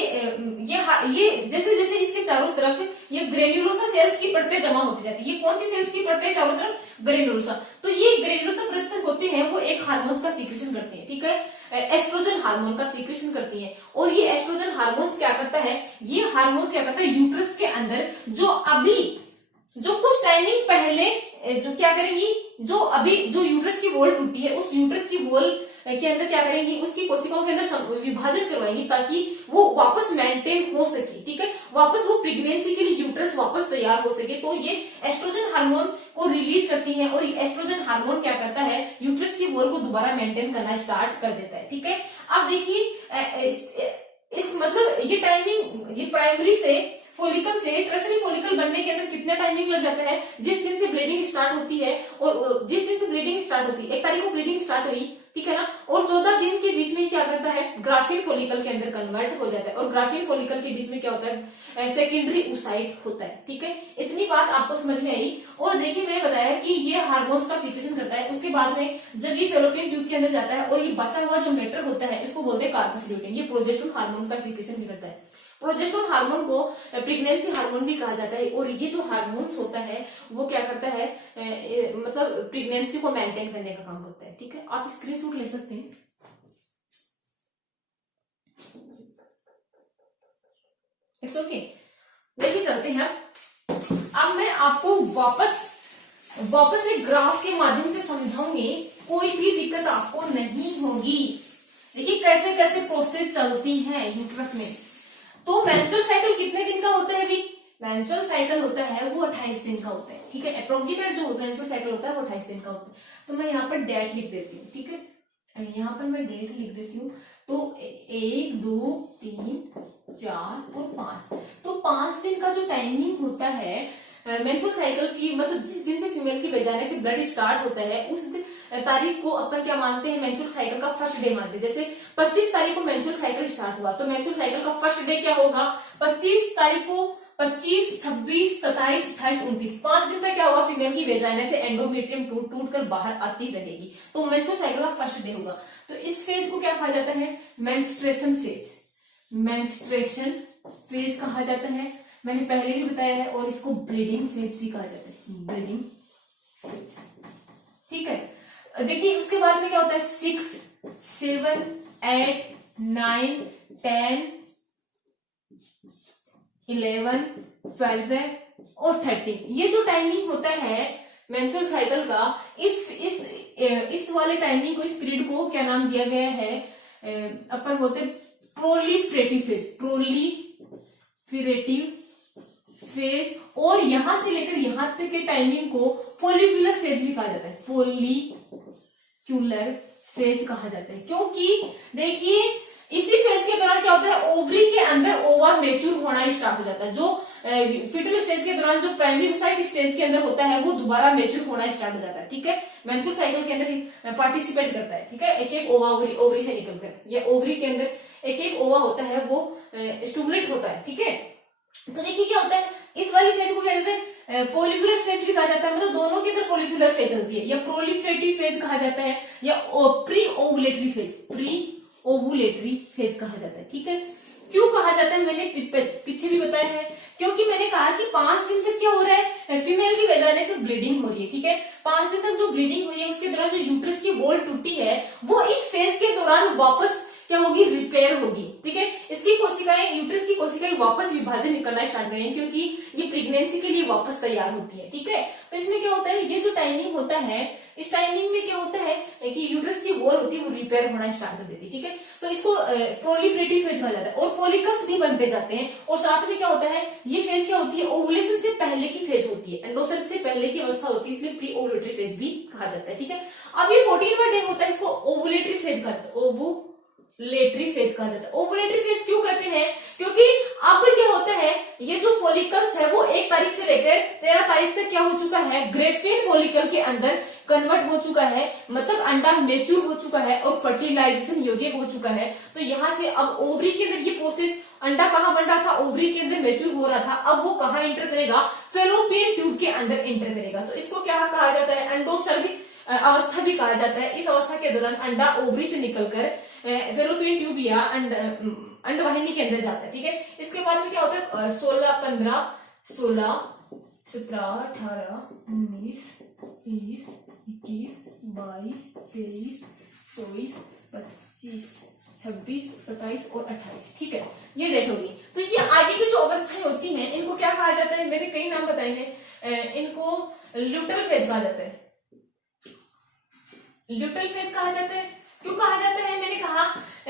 जैसे जैसे इसके चारों तरफ ये ग्रेन्युलोसा सेल्स की परतें जमा होती जाती है। ये कौन सी सेल्स की परतें चारों तरफ, ग्रेन्युलोसा। तो ये ग्रेन्युलोसा परतें होते हैं वो एक हार्मोन्स का सीक्रेशन करते हैं, ठीक है, एस्ट्रोजन हार्मोन का सीक्रेशन करती है। और ये एस्ट्रोजन हार्मोन्स क्या करता है, ये हार्मोन्स क्या करता है, यूट्रस के अंदर जो कुछ टाइमिंग पहले जो क्या करेंगी, जो यूट्रस की वॉल टूटी है उस यूट्रस की वॉल के अंदर क्या करेंगी, उसकी कोशिकाओं के अंदर विभाजन करवाएंगी ताकि वो वापस मेंटेन हो सके, ठीक है, वापस वो प्रेगनेंसी के लिए यूट्रस वापस तैयार हो सके। तो ये एस्ट्रोजन हार्मोन को रिलीज करती है और ये एस्ट्रोजन हार्मोन क्या करता है, यूट्रस की वॉल को दोबारा मेंटेन करना स्टार्ट कर देता है, ठीक है। अब देखिए इस मतलब ये टाइमिंग, ये प्राइमरी से फोलिकल से टर्सरी फोलिकल बनने के अंदर कितना टाइमिंग लग जाता है, जिस दिन से ब्लीडिंग स्टार्ट होती है, और जिस दिन से ब्लीडिंग स्टार्ट होती है, 1 तारीख को ब्लीडिंग स्टार्ट हुई, ठीक है ना, और 14 दिन के बीच में क्या करता है, ग्राफिन फोलिकल के अंदर कन्वर्ट हो जाता है। और ग्राफिन फोलिकल के बीच में क्या होता है, सेकेंडरी oocyte होता है, ठीक है। इतनी बात आपको समझ में आई। और देखिए मैंने बताया कि ये हार्मोन्स का सीक्रेशन करता है। उसके बाद में जब ये फेलोपियन ट्यूब के अंदर जाता है और ये बचा हुआ जो मैटर होता है इसको बोलते हैं कार्पस ल्यूटेम, ये प्रोजेस्टेरोन हार्मोन का सीक्रेशन भी करता है। प्रोजेस्टेरोन हार्मोन को प्रेगनेंसी हार्मोन भी कहा जाता है। और ये जो हार्मोन्स होता है वो क्या करता है, मतलब प्रेगनेंसी को मेंटेन करने का काम करता है, ठीक है। आप स्क्रीनशॉट ले सकते हैं। It's okay. देखिए चलते हैं। अब मैं आपको वापस एक ग्राफ के माध्यम से समझाऊंगी, कोई भी दिक्कत आपको नहीं होगी। देखिए कैसे कैसे प्रोसेस चलती है यूट्रस में। तो मेंस्ट्रुअल साइकिल कितने दिन का होता है भी, मेंस्ट्रुअल साइकिल होता है वो 28 दिन का होता है, ठीक है। अप्रोक्सीमेट जो मेंस्ट्रुअल साइकिल होता है वो 28 दिन का होता है। तो मैं यहाँ पर डेट लिख देती हूँ, ठीक है, यहाँ पर मैं डेट लिख देती हूँ। तो 1 2 3 4 और 5, तो 5 दिन का जो टाइमिंग होता है मेंस्ट्रुअल साइकिल की, मतलब जिस दिन से फीमेल की वेजाइना से ब्लड स्टार्ट होता है उस तारीख को अपन क्या मानते हैं, मेंस्ट्रुअल साइकिल का फर्स्ट डे मानते हैं। जैसे 25 तारीख को मेंस्ट्रुअल साइकिल स्टार्ट हुआ तो मेंस्ट्रुअल साइकिल का फर्स्ट डे क्या होगा, 25 तारीख को 25, 26, 27, 28, 29, 5 दिन तक क्या होगा, फीमेल की वेजाइना से एंडोमेट्रियम टूट कर बाहर आती रहेगी। तो मेंस्ट्रुअल साइकिल का फर्स्ट डे होगा। तो इस फेज को क्या कहा जाता है, मेंस्ट्रुएशन फेज, मेंस्ट्रुएशन फेज कहा जाता है। मैंने पहले भी बताया है। और इसको ब्लीडिंग फेज भी कहा जाता है, ब्लीडिंग फेज, ठीक है। देखिए उसके बाद में क्या होता है, 6, 7, 8, 9, 10, 11, 12 और 13, ये जो टाइमिंग होता है मेंस्ट्रुअल साइकिल का, इस वाले टाइमिंग को, इस पीरियड को क्या नाम दिया गया है, अपन बोलते हैं प्रोलिफरेटिव फेज, प्रोलिफरेटिव फेज। और यहां से लेकर यहां तक के टाइमिंग को फोलिकुलर फेज भी कहा जाता है, फोलिकुलर फेज कहा जाता है। क्योंकि देखिए इसी फेज के दौरान क्या होता है, ओवरी के अंदर ओवा मेच्योर होना स्टार्ट हो जाता है। जो फिटल स्टेज के दौरान जो प्राइमरी ओसाइट स्टेज के अंदर होता है वो दोबारा मेच्योर होना स्टार्ट हो जाता है, ठीक है। मेंस्ट्रुअल साइकिल के अंदर पार्टिसिपेट करता है, ठीक है। एक एक ओवा ओवरी से निकलकर या ओवरी के अंदर एक एक ओवा होता है वो स्टिमुलेट होता है, ठीक है। तो देखिए क्या होता है, इस वाली फेज को क्या कहते हैं, फोलिकुलर फेज भी कहा जाता है, मतलब दोनों के अंदर फोलिकुलर फेज चलती है, या प्रोलिफरेटिव फेज कहा जाता है, या pre ovulatory phase, pre ovulatory phase कहा जाता है, ठीक है। क्यों कहा जाता है, मैंने पीछे भी बताया है, क्योंकि मैंने कहा कि 5 दिन तक क्या हो रहा है, फीमेल की वजाइना से ब्लीडिंग हो रही है, ठीक है। 5 दिन तक जो ब्लीडिंग हुई है उसके दौरान जो यूट्रस की वॉल टूटी है वो इस फेज के दौरान वापस क्या होगी, रिपेयर होगी, ठीक है। इसकी कोशिकाएं, यूट्रस की कोशिकाएं वापस विभाजन निकलना स्टार्ट करेंगे, क्योंकि ये प्रेगनेंसी के लिए वापस तैयार होती है, ठीक है। तो इसमें क्या होता है, ये जो टाइमिंग होता है, इस टाइमिंग में क्या होता है कि यूट्रस की वॉल होती है वो रिपेयर होना स्टार्ट कर देती है, ठीक है। तो इसको प्रोलिफरेटिव फेज कहा जाता है, और फॉलिकल्स भी बनते जाते हैं। और साथ में क्या होता है, ये फेज क्या होती है, ओवुलेशन से पहले की फेज होती है, एंडोसर्ज से पहले की अवस्था होती है, इसलिए प्री ओवुलेटरी फेज भी कहा जाता है, ठीक है। अब ये 14वां डे होता है, इसको ओवुलेटरी फेज कहा जाता है, ओवुलेटरी फेज कहा जाता है। ओवुलेटरी फेज क्यों कहते हैं, क्योंकि अब क्या होता है, ये जो फॉलिकल्स है वो 1 तारीख से लेकर 13 तारीख तक क्या हो चुका है, ग्रेफिन फॉलिकल के अंदर कन्वर्ट हो चुका है, मतलब अंडा मेच्योर हो चुका है और फर्टिलाइजेशन योग्य हो चुका है। तो यहाँ से अब ओवरी के अंदर ये प्रोसेस, अंडा कहाँ बन रहा था, ओवरी के अंदर मेच्योर हो रहा था, अब वो कहाँ एंटर करेगा, फेलोपियन ट्यूब के अंदर एंटर करेगा। तो इसको क्या कहा जाता है, एंडोसर्गिक अवस्था भी कहा जाता है। इस अवस्था के दौरान अंडा ओवरी से निकलकर फेलोपियन ट्यूब या अंडवाहिनी के अंदर जाता है, ठीक है। इसके बाद में क्या होता है, 16, 15, 16, 17, 18, 19, 20, 21, 22, 23, 24, 25, 26, 27 और 28, ठीक है। ये डेट होगी। तो ये आगे की जो अवस्थाएं होती हैं इनको क्या कहा जाता है, मैंने कई नाम बताए हैं, इनको ल्यूटल फेज कहा जाता है। ल्यूटल फेज कहा जाता है, क्यों कहा जाता है, मैंने कहा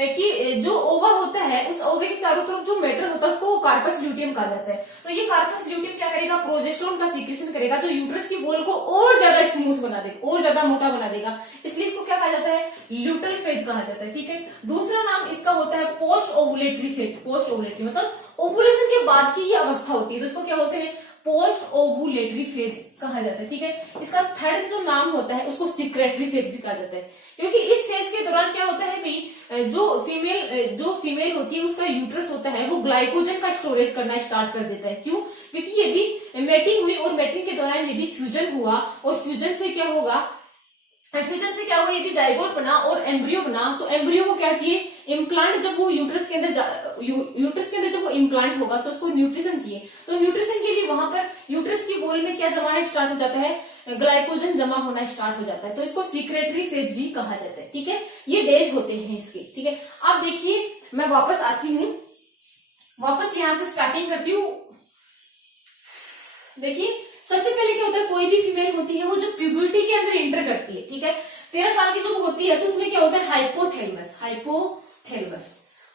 कि जो ओवा होता है उस ओवे के चारों तरफ जो मैटर होता है उसको कार्पस ल्यूटियम कहा जाता है। तो ये कार्पस ल्यूटियम क्या करेगा, प्रोजेस्टेरोन का सीक्रेशन करेगा, जो यूट्रस की वॉल को और ज्यादा स्मूथ बना देगा, और ज्यादा मोटा बना देगा, इसलिए इसको क्या कहा जाता है, ल्यूटल फेज कहा जाता है, ठीक है। दूसरा नाम इसका होता है post ovulatory phase. Post ovulatory मतलब ओवुलेशन के बाद की ये अवस्था होती है, तो इसको क्या बोलते हैं, पोस्ट ओवुलेटरी फेज कहा जाता है, ठीक है। इसका थर्ड जो नाम होता है उसको सिक्रेटरी फेज भी कहा जाता है, क्योंकि इस फेज के दौरान क्या होता है भाई, जो फीमेल होती है उसका यूट्रस होता है वो ग्लाइकोजन का स्टोरेज करना स्टार्ट कर देता है। क्यों, क्योंकि यदि मैटिंग हुई और मैटिंग के दौरान यदि फ्यूजन हुआ, और फ्यूजन से क्या होगा, यदि जाइगोट बना और एम्ब्रियो बना, तो एम्ब्रियो को क्या चाहिए, इम्प्लांट, जब वो यूट्रस के अंदर जब वो इम्प्लांट होगा तो उसको न्यूट्रिशन चाहिए। तो न्यूट्रिशन के लिए वहां पर यूट्रस की वॉल में क्या जमाना स्टार्ट हो जाता है, ग्लाइकोजन जमा होना स्टार्ट हो जाता है, तो इसको सीक्रेटरी फेज भी कहा जाता है, ठीक है। ये डेज होते हैं इसके, ठीक है। अब देखिए मैं वापस आती हूँ, वापस यहाँ से स्टार्टिंग करती हूँ। देखिए सबसे पहले क्या होता है, कोई भी फीमेल होती है वो जो प्यूबर्टी के अंदर एंटर करती है, ठीक है, 13 साल की जो होती है, तो उसमें क्या होता है,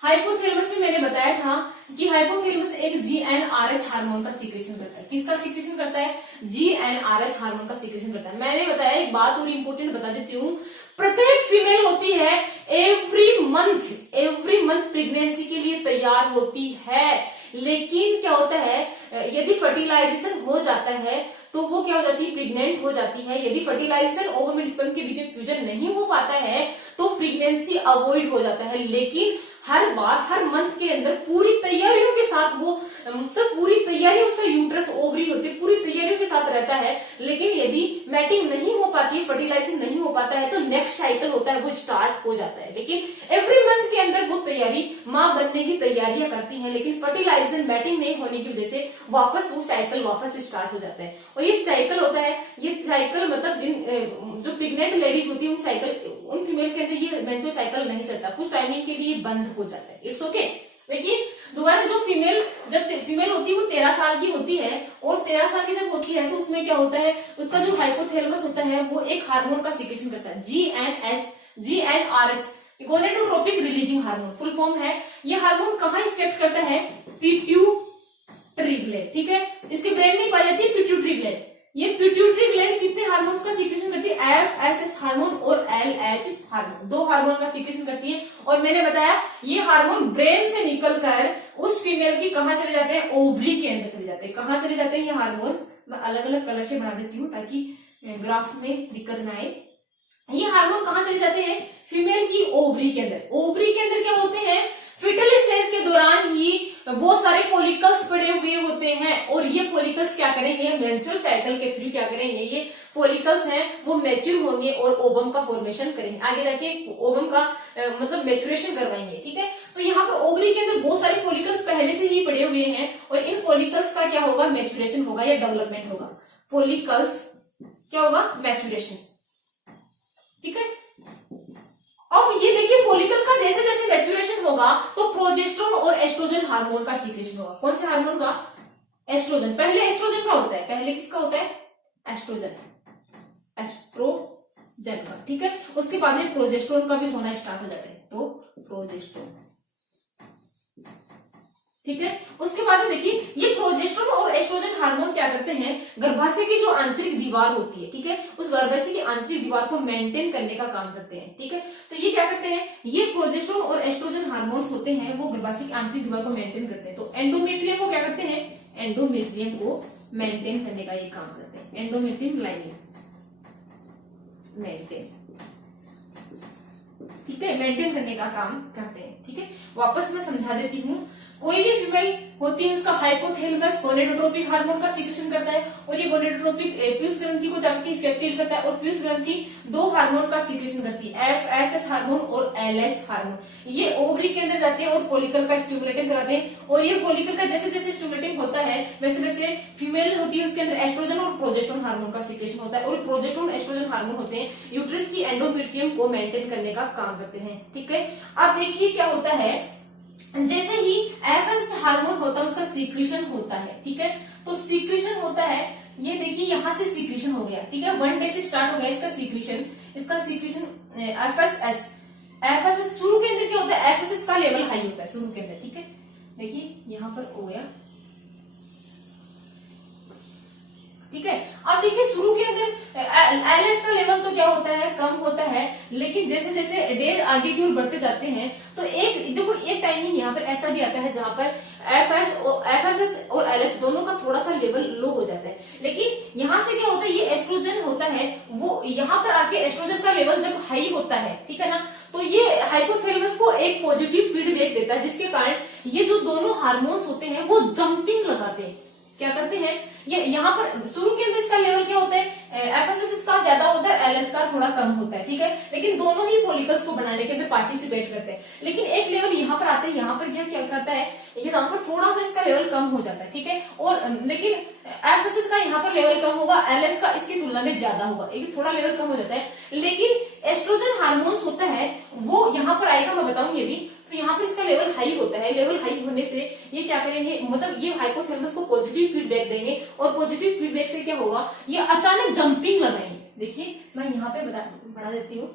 हाइपोथैलेमस में मैंने बताया था कि हाइपोथैलेमस एक GnRH हार्मोन का सीक्रेशन करता है। किसका सीक्रेशन करता है, GnRH हार्मोन का सीक्रेशन करता है। मैंने बताया, एक बात और इंपोर्टेंट बता देती हूँ, प्रत्येक फीमेल होती है एवरी मंथ प्रेगनेंसी के लिए तैयार होती है, लेकिन क्या होता है, यदि फर्टिलाइजेशन हो जाता है तो वो क्या हो जाती है, प्रेग्नेंट हो जाती है। यदि फर्टिलाइजेशन ओवम एंड स्पर्म के बीच में फ्यूजन नहीं हो पाता है तो प्रेगनेंसी अवॉइड हो जाता है। लेकिन हर बार, हर मंथ के अंदर पूरी तैयारियों के साथ वो, मतलब पूरी तैयारी, उसका यूट्रस ओवरी होती है, पूरी तैयारियों के साथ रहता है। लेकिन यदि मैटिंग नहीं हो पाती है, फर्टिलाइजेशन नहीं हो पाता है, तो नेक्स्ट साइकिल होता है वो स्टार्ट हो जाता है। लेकिन एवरी मंथ के अंदर वो तैयारी, माँ बनने की तैयारियां करती है, लेकिन फर्टिलाइजेशन, मैटिंग नहीं होने की वजह से वापस वो साइकिल वापस स्टार्ट हो जाता है। और ये साइकिल होता है, ये साइकिल मतलब जो प्रेग्नेंट लेडीज होती है उन फीमेल के अंदर ये मेंस्ट्रुअल साइकिल नहीं चलता, कुछ टाइमिंग के लिए बंद हो जाता है। It's okay. देखिए दोबारा, जो जब फीमेल होती है वो 13 साल की होती है, और 13 साल की जब होती है तो उसमें क्या होता है, उसका जो हाइपोथैलेमस होता है वो एक हार्मोन का सीक्रेशन करता है, GnRH, gonadotropic releasing hormone full form है। ये हार्मोन कहाँ इफेक्ट करता है, पिट्यूटरी ग्लैंड, ठीक है। इसके ब्रेन में पाई जाती है पिट्यूटरी ग्लैंड, ये पिट्यूटरी ग्लैंड कितने हार्मोन्स का सीक्रेशन करती है? FSH हार्मोन और LH हार्मोन, 2 हार्मोन का सीक्रेशन करती है। और मैंने बताया ये हार्मोन ब्रेन से निकलकर उस फीमेल की कहां चले जाते हैं? ओवरी के अंदर चले जाते हैं। कहां चले जाते हैं ये हार्मोन? मैं अलग अलग कलर से बना देती हूँ ताकि ग्राफ में दिक्कत ना आए। ये हार्मोन कहां चले जाते हैं? फीमेल की ओवरी के अंदर। ओवरी के अंदर क्या होते हैं? फिटल स्टेज के दौरान ही बहुत सारे फॉलिकल्स पड़े हुए होते हैं और ये फॉलिकल्स क्या करेंगे? मेंस्ट्रुअल साइकिल के थ्रू क्या करेंगे? ये फॉलिकल्स हैं वो मैच्योर होंगे और ओवम का फॉर्मेशन करेंगे। आगे जाके ओवम का मतलब मैच्योरेशन करवाएंगे। ठीक है, तो यहाँ पर ओवरी के अंदर बहुत सारे फॉलिकल्स पहले से ही पड़े हुए हैं और इन फॉलिकल्स का क्या होगा? मैच्योरेशन होगा या डेवलपमेंट होगा। फॉलिकल्स क्या होगा? मैच्योरेशन। ठीक है, अब ये देखिए फॉलिकल का जैसे जैसे मैच्योरेशन होगा तो प्रोजेस्टेरोन और एस्ट्रोजन हार्मोन का सीक्रेशन होगा। कौन से हार्मोन का? एस्ट्रोजन। पहले एस्ट्रोजन का होता है, पहले किसका होता है? एस्ट्रोजन, एस्ट्रोजन का। ठीक है, उसके बाद में प्रोजेस्टेरोन का भी होना स्टार्ट हो जाता है, तो प्रोजेस्टेरोन। ठीक है, उसके बाद में देखिए ये प्रोजेस्टेरोन और एस्ट्रोजन हार्मोन क्या करते हैं? गर्भाशय की जो आंतरिक दीवार होती है, ठीक है, उस गर्भाशय की आंतरिक दीवार को मेंटेन करने का काम करते हैं। ठीक है, तो ये क्या करते हैं? ये प्रोजेस्टेरोन और एस्ट्रोजन हार्मोन्स होते हैं वो गर्भाशय की आंतरिक दीवार को मेंटेन करते हैं। तो एंडोमेट्रियम को क्या करते हैं? एंडोमेट्रियम को मेंटेन करने का ये काम करते हैं। एंडोमेट्रियम लाइनिंग मेंटेन, ठीक है, मेंटेन करने का काम करते हैं। ठीक है, वापस मैं समझा देती हूँ। कोई भी फीमेल होती है उसका हाइपोथैलेमस गोनेडोट्रोपिक हार्मोन का सीक्रेशन करता है और ये गोनेडोट्रोपिक पीयूष ग्रंथि को जाकर इफेक्टेड करता है और पीयूष ग्रंथि 2 हार्मोन का सीक्रेशन करती है, FSH हार्मोन और LH हार्मोन। ये ओवरी के अंदर जाते हैं और फॉलिकल का स्टिमुलेटिंग कराते हैं और ये फॉलिकल का जैसे जैसे स्टिमुलेटिंग होता है वैसे वैसे फीमेल होती है उसके अंदर एस्ट्रोजन और प्रोजेस्टेरोन हार्मोन का सीक्रेशन होता है और प्रोजेस्टेरोन एस्ट्रोजन हार्मोन होते हैं यूट्रस की एंडोमेट्रियम को मेंटेन करने का काम करते हैं। ठीक है, अब देखिए क्या होता है, जैसे ही FSH हार्मोन होता है उसका सीक्रेशन होता है। ठीक है, तो सीक्रेशन होता है, ये देखिए यहां से सीक्रेशन हो गया। ठीक है, 1 डे से स्टार्ट हो गया इसका सीक्रेशन। FSH शुरू के अंदर क्या होता है? FSH का लेवल हाई होता है शुरू के अंदर। ठीक है, देखिए यहां पर हो गया। ठीक है, अब देखिए शुरू के अंदर LH का लेवल तो क्या होता है? कम होता है, लेकिन जैसे जैसे डे आगे की ओर बढ़ते जाते हैं तो एक देखो एक टाइमिंग यहाँ पर ऐसा भी आता है जहां पर FSH और LH दोनों का थोड़ा सा लेवल लो हो जाता है। लेकिन यहाँ से क्या होता है? ये एस्ट्रोजन होता है वो यहाँ पर आके एस्ट्रोजन का लेवल जब हाई होता है, ठीक है ना, तो ये हाइपोथैलेमस को एक पॉजिटिव फीडबैक देता है जिसके कारण ये जो दोनों हार्मोन्स होते हैं वो जंपिंग लगाते हैं। क्या करते हैं? ये यहाँ पर शुरू के अंदर इसका लेवल क्या होता है? FSH का ज्यादा होता है, LH का थोड़ा कम होता है। ठीक है, लेकिन दोनों ही फॉलिकल्स को बनाने के अंदर पार्टिसिपेट करते हैं। लेकिन एक लेवल यहाँ पर आते हैं, यहाँ पर क्या करता है? यहाँ पर थोड़ा सा इसका लेवल कम हो जाता है। ठीक है, और लेकिन FSH का यहाँ पर लेवल कम होगा, LH का इसकी तुलना में ज्यादा होगा, एक थोड़ा लेवल कम हो जाता है। लेकिन एस्ट्रोजन हार्मोन्स होता है वो यहाँ पर आएगा, मैं बताऊंगी अभी। तो यहाँ पर इसका लेवल हाई होता है, लेवल हाई होने से ये क्या करेंगे, मतलब ये हाइपोथैलेमस को पॉजिटिव फीडबैक देंगे और पॉजिटिव फीडबैक से क्या होगा? ये अचानक जंपिंग लगाएंगे। देखिए मैं यहाँ पे बढ़ा देती हूँ,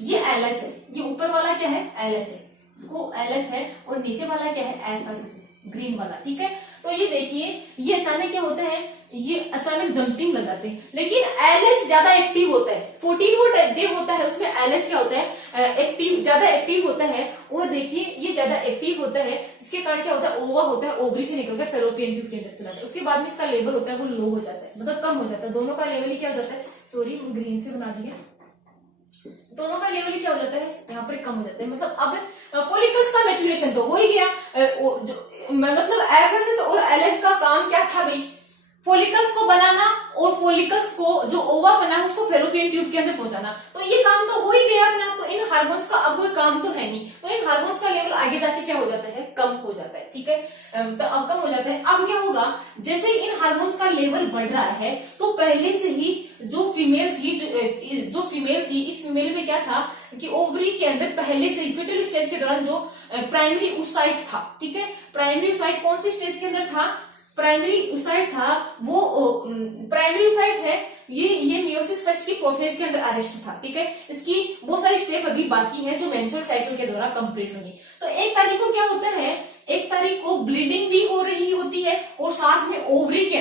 ये LH है, ये ऊपर वाला क्या है? LH है, इसको LH है और नीचे वाला क्या है? FSH ग्रीन वाला। ठीक है, तो ये देखिए ये अचानक क्या होता है? ये अचानक जंपिंग लगाते हैं, लेकिन LH ज्यादा एक्टिव होता है। 14वां डे होता है उसमें LH क्या होता है? एक्टिव, ज्यादा एक्टिव होता है। और देखिए ये ज्यादा एक्टिव होता है जिसके कारण क्या होता है? ओवा होता है, ओवरी से निकलकर फेलोपियन ट्यूब के अंदर चला जाता है। उसके बाद में इसका लेवल होता है वो लो हो जाता है, मतलब कम हो जाता है। दोनों का लेवल ही क्या हो जाता है? सॉरी ग्रीन से बना दिया, दोनों का लेवल ही क्या हो जाता है? यहाँ पर कम हो जाता है। मतलब अब फॉलिकल्स का मैच्योरेशन तो हो ही गया, मतलब FSH और LH का काम क्या था भाई? फॉलिकल्स को बनाना और फॉलिकल्स को जो ओवा बना है उसको फेलोपियन ट्यूब के अंदर पहुंचाना। तो ये काम तो हो ही गया अपना, तो इन हार्मोन्स का अब कोई काम तो है नहीं, तो इन हार्मोन्स का लेवल आगे जाके क्या हो जाता है? कम हो जाता है। ठीक है, तो अब कम हो जाता है। अब क्या होगा? जैसे ही इन हार्मोन्स का लेवल बढ़ रहा है तो पहले से ही जो फीमेल थी इस फीमेल में क्या था कि ओवरी के अंदर पहले से ही फीटल स्टेज के दौरान जो प्राइमरी oocyte था, ठीक है, प्राइमरी oocyte कौन सी स्टेज के अंदर था? प्राइमरी oocyte था वो प्राइमरी oocyte है ये मियोसिस फर्स्ट की प्रोफेज के अंदर अरेस्ट था, ठीक है। इसकी बहुत सारी स्टेप अभी बाकी है जो मेंस्ट्रुअल साइकिल के दौरान कंप्लीट होंगी। तो 1 तारीख को क्या होता है, 1 तारीख को ब्लीडिंग भी हो रही होती है और साथ में ओवरी के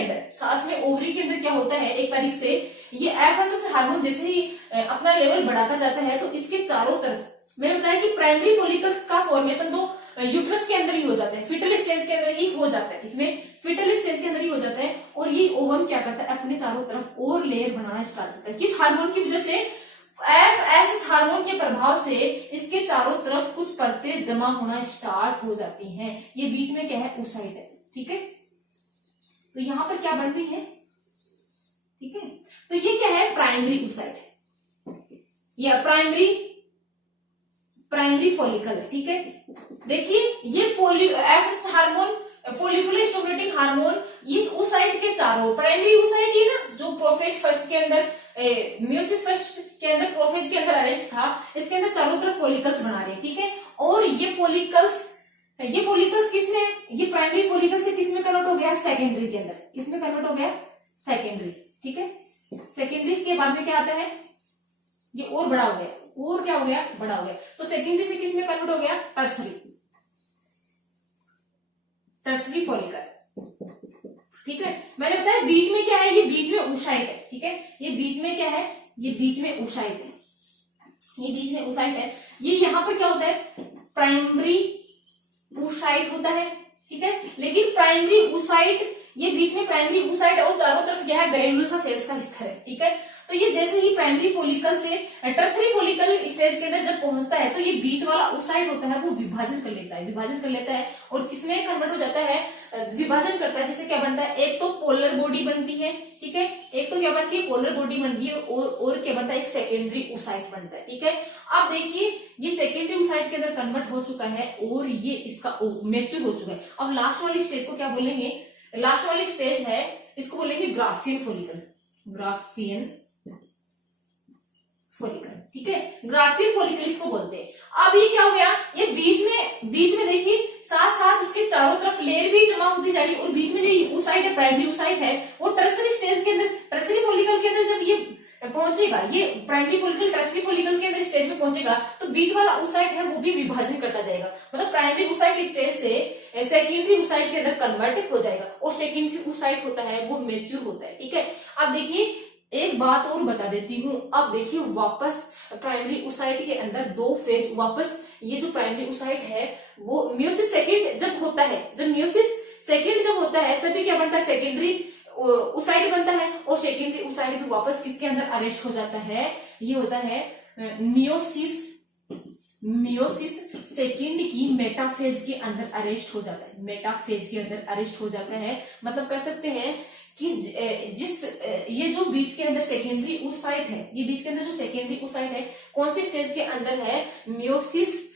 अंदर क्या होता है, 1 तारीख से ये एफएसएच हार्मोन जैसे ही अपना लेवल बढ़ाता जाता है तो इसके चारों तरफ, मैंने बताया कि प्राइमरी फॉलिकल्स का फॉर्मेशन तो यूट्रस के अंदर ही हो जाता है, फीटल स्टेज के अंदर ही हो जाता है, इसमें फीटल स्टेज के अंदर ही हो जाता है। और ये ओवम क्या करता है, अपने चारों तरफ और लेयर बनाना स्टार्ट करता है। किस हार्मोन की वजह से, एफएसएच हार्मोन के प्रभाव से इसके चारों तरफ कुछ परतें जमा होना स्टार्ट हो जाती हैं। ये बीच में क्या है, oocyte है, ठीक है। तो यहां पर क्या बन रही है, ठीक है। तो ये क्या है, प्राइमरी oocyte या प्राइमरी फॉलिकल है, ठीक है। देखिए ये FSH hormone, follicular stimulating hormone, इस oocyte के चारों, प्राइमरी oocyte ये ना जो प्रोफेज फर्स्ट के अंदर, मियोसिस फर्स्ट के अंदर प्रोफेज के अंदर अरेस्ट था, इसके अंदर चारों तरफ फॉलिकल्स बना रहे हैं, ठीक है। और ये फॉलिकल्स किसमें, ये प्राइमरी फॉलिकल से किसमें कन्वर्ट हो गया, सेकेंडरी के अंदर, किसमें कन्वर्ट हो गया, सेकेंडरी, ठीक है। सेकेंडरी के बाद में क्या आता है, ये और बड़ा हो गया, और क्या हो गया, बड़ा हो गया। तो सेकेंडरी से किसमें कन्वर्ट हो गया, टर्सरी फॉलिकल, ठीक है। मैंने बताया बीच में क्या है, ये बीच में oocyte है, ठीक है। ये बीच में क्या है, ये बीच में oocyte है, ये बीच में oocyte है। ये यहां पर क्या होता है, प्राइमरी oocyte होता है, ठीक है। लेकिन प्राइमरी oocyte, ये बीच में प्राइमरी oocyte और चारों तरफ क्या है, ग्रैन्युलोसा सेल्स का स्तर है, ठीक है। तो ये जैसे ही प्राइमरी फॉलिकल से टर्सरी फॉलिकल स्टेज के अंदर जब पहुंचता है तो ये बीच वाला oocyte होता है वो विभाजन कर लेता है और किसमें कन्वर्ट हो जाता है, विभाजन करता है। जैसे क्या बनता है, एक तो पोलर बॉडी बनती है, ठीक है, एक तो क्या बनती है, पोलर बॉडी बनती है और क्या बनता है, एक सेकेंडरी oocyte बनता है, ठीक है। अब देखिए ये सेकेंडरी oocyte के अंदर कन्वर्ट हो चुका है और ये इसका मैच्योर हो चुका है। अब लास्ट वाली स्टेज को क्या बोलेंगे, लास्ट वाली स्टेज है, इसको बोलेंगे ग्राफियन फॉलिकल, ठीक है। ग्राफियन फॉलिकल इसको बोलते हैं। अब ये क्या हो गया, ये बीच में देखिए साथ साथ उसके चारों तरफ लेयर भी जमा होती जा रही है और बीच में जो oocyte है, प्राइमरी oocyte है, वो टर्सरी स्टेज के अंदर, टर्सरी फॉलिकल के अंदर जब ये पहुंचेगा, ये प्राइमरी फॉलिकल टर्सरी फॉलिकल के अंदर स्टेज में पहुंचेगा तो बीच वाला oocyte है वो भी विभाजन करता जाएगा, मतलब प्राइमरी oocyte स्टेज से सेकेंडरी oocyte के अंदर कन्वर्ट हो जाएगा और सेकेंडरी oocyte होता है वो मेच्योर होता है, ठीक है। अब देखिए एक बात और बता देती हूँ, अब देखिए वापस प्राइमरी oocyte के अंदर 2 फेज, वापस ये जो प्राइमरी oocyte है वो मियोसिस सेकंड जब होता है, जब मियोसिस सेकंड जब होता है तभी क्या बनता है, सेकेंडरी oocyte बनता है और सेकेंडरी oocyte भी वापस किसके अंदर अरेस्ट हो जाता है, ये होता है मियोसिस सेकंड की मेटाफेज के अंदर अरेस्ट हो जाता है, मेटाफेज के अंदर अरेस्ट हो जाता है। मतलब कह सकते हैं कि ये जो बीच के अंदर सेकेंडरी oocyte है, ये बीच के अंदर जो सेकेंडरी oocyte है कौन सी स्टेज के अंदर है, मियोसिस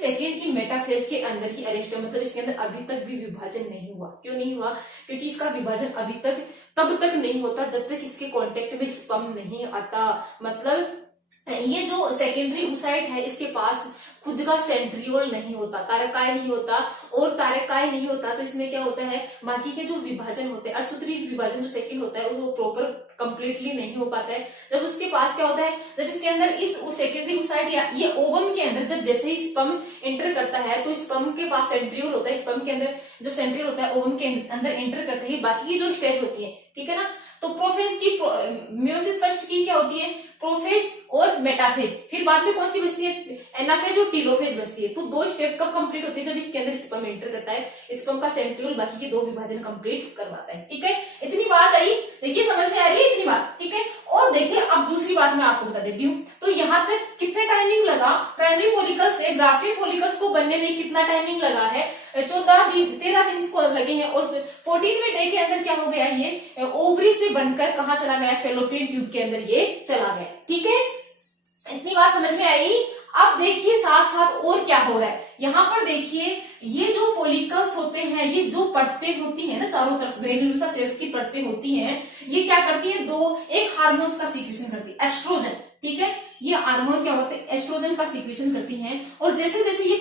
सेकेंड की मेटाफेज के अंदर ही अरेस्ट है। मतलब इसके अंदर अभी तक भी विभाजन नहीं हुआ। क्यों नहीं हुआ, क्योंकि इसका विभाजन अभी तक तब तक नहीं होता जब तक इसके कांटेक्ट में स्पर्म नहीं आता। मतलब ये जो सेकेंडरी oocyte है इसके पास खुद का सेंट्रियोल नहीं होता, तारकाय नहीं होता, और तारकाय नहीं होता तो इसमें क्या होता है, बाकी के जो विभाजन होते हैं, अर्धसूत्री विभाजन जो सेकंड होता है वो प्रॉपर कंप्लीटली नहीं हो पाता है। जब उसके पास क्या होता है, जब इसके अंदर इस सेकेंडरी oocyte या ये ओवम के अंदर जब जैसे ही स्पर्म एंटर करता है तो स्पर्म के पास सेंट्रियोल होता है, स्पर्म के अंदर जो सेंट्रियोल होता है ओवम के अंदर एंटर करते ही बाकी की जो स्टेज होती है, ठीक है ना। तो प्रोफेज की, मियोसिस फर्स्ट की क्या होती है, प्रोफेज और मेटाफेज, फिर बाद में कौन सी बचती है, एनाफेज और टीलोफेज बचती है। तो 2 स्टेप कब कंप्लीट होती है, जब इसके अंदर स्पर्म एंटर करता है, स्पर्म का सेंट्रियोल बाकी के 2 विभाजन कंप्लीट करवाता है, ठीक है। इतनी बात आई, देखिए समझ में आ रही है इतनी बात, ठीक है। और देखिए अब दूसरी बात मैं आपको बता देती हूँ। तो यहाँ तक कितने टाइमिंग लगा, प्राइमरी फॉलिकल से ग्राफियन फॉलिकल्स को बनने में कितना टाइमिंग लगा है, 13 दिन इसको लगे हैं और 14वें डे के अंदर क्या हो गया, ये ओवरी से बनकर कहाँ चला गया, फेलोपियन ट्यूब के अंदर ये चला गया, ठीक है। इतनी बात समझ में आई। अब देखिए साथ साथ और क्या हो रहा है, यहाँ पर देखिए ये जो फॉलिकल्स होते हैं, ये जो परतें होती है ना चारों तरफ, ग्रेन्युलोसा सेल्स की परतें होती हैं, ये क्या करती है, एक हार्मोन्स का सीक्रेशन करती है, एस्ट्रोजन, ठीक है। ये हार्मोन क्या होते हैं, एस्ट्रोजन का सीक्रेशन करती हैं और जैसे जैसे ये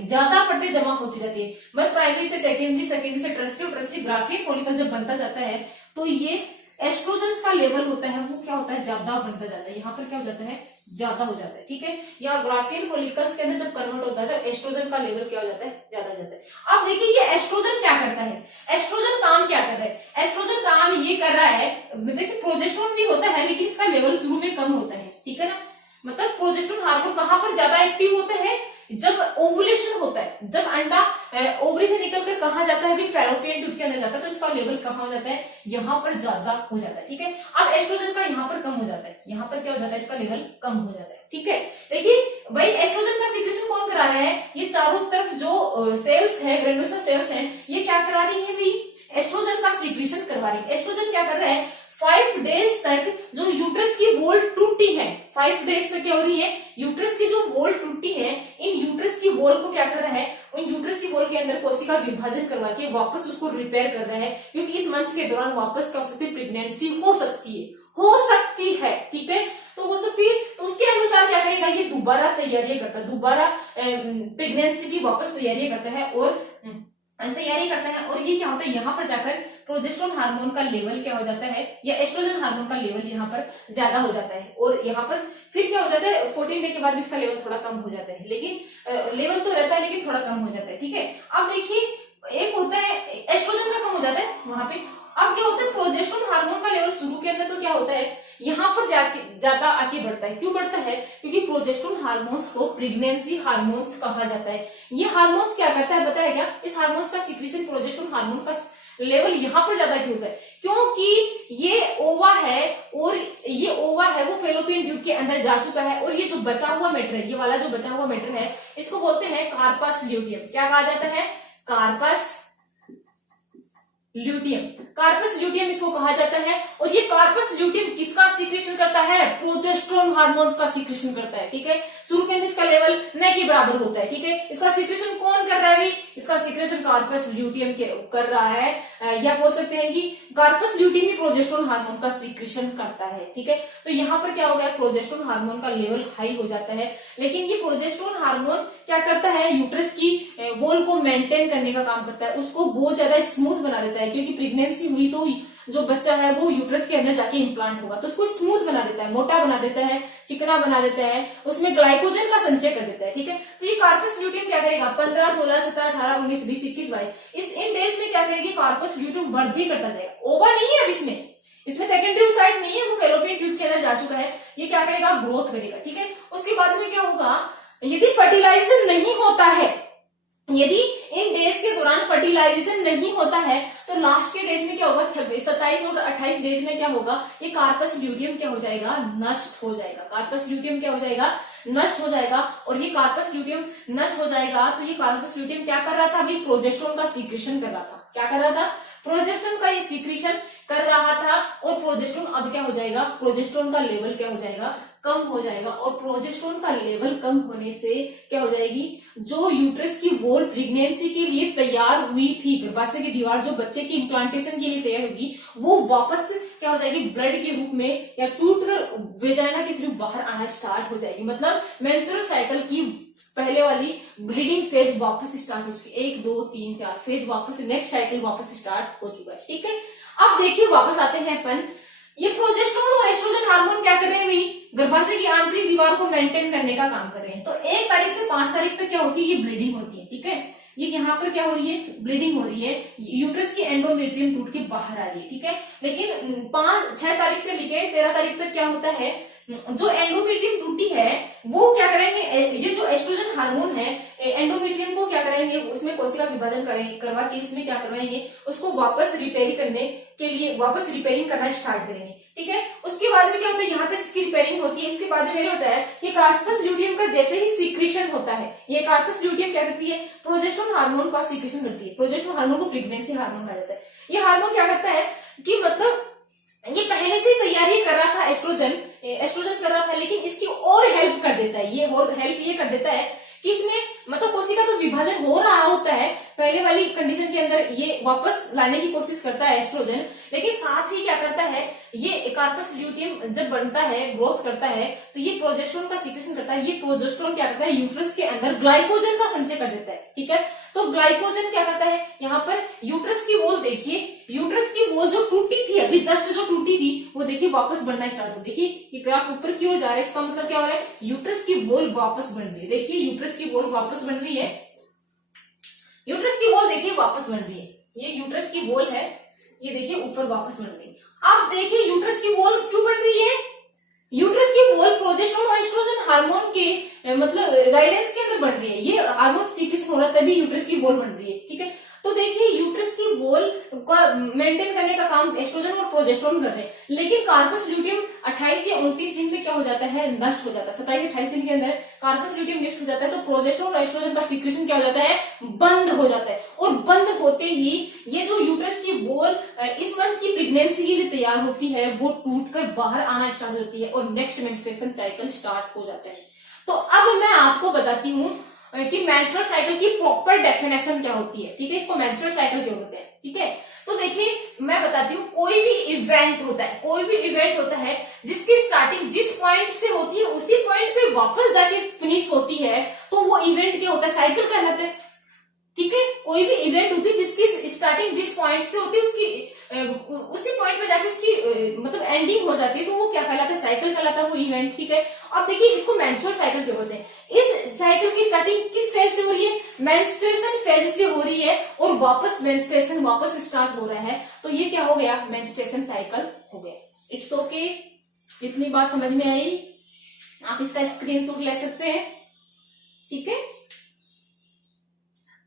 ज्यादा परतें जमा होती जाती है, मतलब प्राइमरी से सेकेंडरी, सेकेंडरी से टर्सरी और टर्सरी ग्राफियन फॉलिकल जब बनता जाता है तो ये एस्ट्रोजन का लेवल होता है वो क्या होता है, ज्यादा बनता जाता है, यहाँ पर क्या हो जाता है, ज्यादा हो जाता है, ठीक है। या ग्राफियन फॉलिकल्स के अंदर जब कन्वर्ट होता है तो एस्ट्रोजन का लेवल क्या हो जाता है, ज्यादा हो जाता है। अब देखिए ये एस्ट्रोजन क्या करता है, एस्ट्रोजन काम क्या कर रहा है, एस्ट्रोजन काम ये कर रहा है, देखिए प्रोजेस्टेरोन भी होता है लेकिन इसका लेवल शुरू में कम होता है, ठीक है ना। मतलब प्रोजेस्टेरोन हार्मोन कहां पर ज्यादा एक्टिव होते हैं, जब ओवुलेशन होता है, जब अंडा ओवरी से निकलकर कहा जाता है, फैलोपियन ट्यूब के अंदर जाता है, तो इसका लेवल कहां हो जाता है, यहाँ पर ज्यादा हो जाता है, ठीक है। अब एस्ट्रोजन का यहाँ पर कम हो जाता है, यहाँ पर क्या हो जाता है, इसका लेवल कम हो जाता है, ठीक है। देखिए भाई एस्ट्रोजन का सीक्रेशन कौन करा रहा है, ये चारों तरफ जो सेल्स है, ग्रेनुलोसा सेल्स हैं, ये क्या करा रही है भाई, एस्ट्रोजन का सीक्रेशन करवा रही है। एस्ट्रोजन क्या कर रहा है, 5 डेज तक जो यूट्रस की वॉल टूटी है, 5 डेज तक क्या हो रही है, यूट्रस की जो वॉल टूटी है, इन यूट्रस की वॉल को क्या कर रहा है, उन यूट्रस की वॉल के अंदर कोशिका विभाजन करवा के वापस उसको रिपेयर कर रहा है, क्योंकि इस मंथ के दौरान वापस क्या हो सकती है, प्रेगनेंसी हो सकती है, ठीक है। तो हो सकती है, तो उसके अनुसार क्या करेगा, ये दोबारा तैयारी करता है, दोबारा प्रेगनेंसी की वापस तैयारी करता है और ये क्या होता है, यहाँ पर जाकर प्रोजेस्टेरोन हार्मोन का लेवल क्या हो जाता है, या एस्ट्रोजन हार्मोन का लेवल यहाँ पर ज्यादा हो जाता है, और यहाँ पर फिर क्या हो जाता है, 14 डे के बाद भी इसका लेवल थोड़ा कम हो जाता है, लेकिन लेवल तो रहता है लेकिन थोड़ा कम हो जाता है, ठीक है। अब देखिए एक होता है एस्ट्रोजन का कम हो जाता है वहां पे, अब क्या होता है, प्रोजेस्टेरोन हार्मोन का लेवल शुरू के अंदर तो क्या होता है, यहाँ पर जाके ज्यादा आगे बढ़ता है, क्यों बढ़ता है, क्योंकि प्रोजेस्टेरोन हार्मोन्स को प्रेगनेंसी हार्मोन्स कहा जाता है। ये हार्मोन्स क्या करता है बताया गया, इस हार्मोन्स का सीक्रेशन, प्रोजेस्टेरोन हार्मोन का लेवल यहाँ पर ज्यादा क्यों होता है, क्योंकि ये ओवा है, और ये ओवा है वो फेलोपियन ट्यूब के अंदर जा चुका है, और ये जो बचा हुआ मैटर है, ये वाला जो बचा हुआ मैटर है, इसको बोलते हैं कार्पस ल्यूटियम। क्या कहा जाता है, कार्पस ल्यूटियम, कार्पस ल्यूटियम इसको कहा जाता है। और ये कार्पस ल्यूटियम किसका सीक्रेशन करता है, प्रोजेस्टेरोन हार्मोन्स का सीक्रेशन करता है, ठीक है। शुरू के अंदर इसका लेवल न के बराबर होता है, ठीक है। इसका सीक्रेशन कौन कर रहा है भाई, इसका सीक्रेशन कार्पस ल्यूटियम कर रहा है, या बोल सकते हैं कि कार्पस ल्यूटियम ही प्रोजेस्टेरोन हार्मोन का सीक्रेशन करता है, ठीक है। तो यहाँ पर क्या हो गया, प्रोजेस्टेरोन हार्मोन का लेवल हाई हो जाता है, लेकिन ये प्रोजेस्टेरोन हार्मोन क्या करता है, यूट्रस की वॉल को मेंटेन करने का काम करता है, उसको बहुत ज्यादा स्मूथ बना देता है, क्योंकि प्रेगनेंसी हुई तो जो बच्चा है वो यूट्रस के अंदर जाके इम्प्लांट होगा, तो उसको स्मूथ बना देता है, मोटा बना देता है, चिकना बना देता है, उसमें ग्लाइकोजन का संचय कर देता है, ठीक है। तो ये कार्पस ल्यूटियम क्या करेगा, 15, 16, 17, 18, 19, 20, 21, 22 इन डेज में क्या करेगी, कार्पस ल्यूटियम वृद्धि करता जाएगा। ओवा नहीं है अब इसमें सेकेंडरी साइड नहीं है, वो फेलोपियन ट्यूब के अंदर जा चुका है, ये क्या करेगा, ग्रोथ करेगा, ठीक है। उसके बाद में क्या होगा, यदि फर्टिलाइजेशन नहीं होता है, यदि इन डेज के दौरान फर्टिलाइजेशन नहीं होता है, तो लास्ट के डेज में क्या होगा, 26, 27 और 28 डेज में क्या होगा, ये कार्पस ल्यूटियम क्या हो जाएगा, नष्ट हो जाएगा। कार्पस ल्यूटियम क्या हो जाएगा, नष्ट हो जाएगा। और ये कार्पस ल्यूटियम नष्ट हो जाएगा, तो ये कार्पस ल्यूटियम क्या कर रहा था, अभी प्रोजेस्टेरोन का सीक्रेशन कर रहा था। क्या कर रहा था, प्रोजेस्टेरोन का ये सीक्रेशन कर रहा था, और प्रोजेस्टेरोन अब क्या हो जाएगा, प्रोजेस्टेरोन का लेवल क्या हो जाएगा, कम हो जाएगा। और प्रोजेस्टेरोन का लेवल कम होने से क्या हो जाएगी, जो यूट्रस की वॉल प्रेगनेंसी के लिए तैयार हुई थी, गर्भाशय की दीवार जो बच्चे की इम्प्लांटेशन के लिए तैयार होगी, वो वापस क्या हो जाएगी, ब्लड के रूप में या टूटकर वेजाइना के थ्रू बाहर आना स्टार्ट हो जाएगी। मतलब मेंस्ट्रुअल साइकिल की पहले वाली ब्लीडिंग फेज वापस स्टार्ट हो चुकी है, 1, 2, 3, 4 फेज वापस, नेक्स्ट साइकिल वापस स्टार्ट हो चुका है, ठीक है। अब देखिए वापस आते हैं अपन, ये प्रोजेस्टेरोन और एस्ट्रोजन हार्मोन क्या कर रहे हैं भाई, गर्भाशय की आंतरिक दीवार को मेंटेन करने का काम कर रहे हैं। तो 1 तारीख से 5 तारीख तक क्या होती है, ये ब्लीडिंग होती है, ठीक है। ये यहाँ पर क्या हो रही है, ब्लीडिंग हो रही है, यूट्रस की एंडोमेट्रियम टूट के बाहर आ रही है, ठीक है। लेकिन 6 तारीख से लेकर 13 तारीख तक क्या होता है, जो एंडोमेट्रियम टूटी है वो क्या करेंगे, ये जो एस्ट्रोजन हार्मोन है एंडोमेट्रियम को क्या करेंगे, उसमें कोशिका विभाजन करवा के उसमें क्या करवाएंगे, उसको वापस रिपेयर करने के लिए वापस रिपेयरिंग करना स्टार्ट करेंगे, ठीक है। उसके बाद में क्या होता है, यहाँ तक इसकी रिपेयरिंग होती है, इसके बाद में होता है ये कार्पस ल्यूटियम का जैसे ही सीक्रेशन होता है, ये कार्पस ल्यूटियम क्या करती है, प्रोजेस्टेरोन हार्मोन का सीक्रेशन करती है। प्रोजेस्टेरोन हार्मोन को प्रेगनेंसी हार्मोन कहा जाता है। ये हार्मोन क्या करता है कि मतलब ये पहले से तैयारी कर रहा था, एस्ट्रोजन कर रहा था, लेकिन इसकी और हेल्प कर देता है, ये और हेल्प ये कर देता है कि इसमें मतलब कोशिका तो विभाजन हो रहा होता है, पहले वाली कंडीशन के अंदर ये वापस लाने की कोशिश करता है एस्ट्रोजन, लेकिन साथ ही क्या करता है, ये कार्पस ल्यूटियम जब बनता है, ग्रोथ करता है, तो ये प्रोजेस्टेरोन का सीक्रेशन करता है। ये प्रोजेस्टेरोन क्या करता है, यूट्रस के अंदर ग्लाइकोजन का संचय कर देता है, ठीक है। तो ग्लाइकोजन क्या करता है, यहाँ पर यूट्रस की वॉल देखिए, यूट्रस की वॉल जो टूटी थी अभी जस्ट जो टूटी थी वो देखिए वापस बनना स्टार्ट हो, देखिए ये ग्राफ ऊपर की ओर जा रहा है, इसका मतलब क्या हो रहा है, यूट्रस की वॉल वापस बन रही है। देखिए यूट्रस की वॉल वापस बन रही है, यूट्रस की वॉल देखिए वापस बन रही है, ये यूट्रस की वॉल है, ये देखिए ऊपर वापस बन रही है। अब देखिए यूट्रस की वॉल क्यों बन रही है, यूट्रस की वॉल प्रोजेस्टेरोन और एस्ट्रोजन हार्मोन के मतलब गाइडेंस के अंदर बन रही है, ये हार्मोन सीक्रेशन हो रहा है तभी यूट्रस की वॉल बन रही है, ठीक है। तो देखिए यूट्रस की वॉल का मेंटेन करने का काम एस्ट्रोजन और प्रोजेस्टेरोन कर रहे हैं, लेकिन कार्पस ल्यूटियम 28 या 29 दिन में क्या हो जाता है, नष्ट हो जाता है। 27-28 दिन के अंदर कार्पस ल्यूटियम नष्ट हो जाता है, तो प्रोजेस्टेरोन और एस्ट्रोजन का सीक्रेशन क्या हो जाता है, बंद हो जाता है। और बंद होते ही ये जो यूट्रस की वॉल इस मंथ की प्रेगनेंसी के लिए तैयार होती है वो टूटकर बाहर आना स्टार्ट होती है और नेक्स्ट मेंस्ट्रुएशन साइकिल स्टार्ट हो जाता है। तो अब मैं आपको बताती हूँ कि मेंस्ट्रुअल साइकिल की प्रॉपर डेफिनेशन क्या होती है, ठीक है, इसको मेंस्ट्रुअल साइकिल क्यों होते हैं, ठीक है। तो देखिए मैं बताती हूँ, कोई भी इवेंट होता है, कोई भी इवेंट होता है जिसकी स्टार्टिंग जिस पॉइंट से होती है उसी पॉइंट पे वापस जाके फिनिश होती है, तो वो इवेंट क्या होता है, साइकिल कहलाता है, ठीक है। कोई भी इवेंट होती है जिसकी स्टार्टिंग जिस पॉइंट से होती है उसकी उसी पॉइंट पे जाके उसकी मतलब एंडिंग हो जाती है, तो वो क्या कहलाता है, साइकिल कहलाता है वो इवेंट, ठीक है। अब देखिए इसको मेंस्ट्रुअल साइकिल क्यों बोलते हैं, इस साइकिल की स्टार्टिंग किस फेज से हो रही है, मेंस्ट्रुएशन फेज से हो रही है और वापस मेंस्ट्रुएशन वापस स्टार्ट हो रहा है, तो ये क्या हो गया, मेंस्ट्रुएशन साइकिल हो गया। इट्स ओके, इतनी बात समझ में आई, आप इसका स्क्रीनशॉट ले सकते हैं, ठीक है।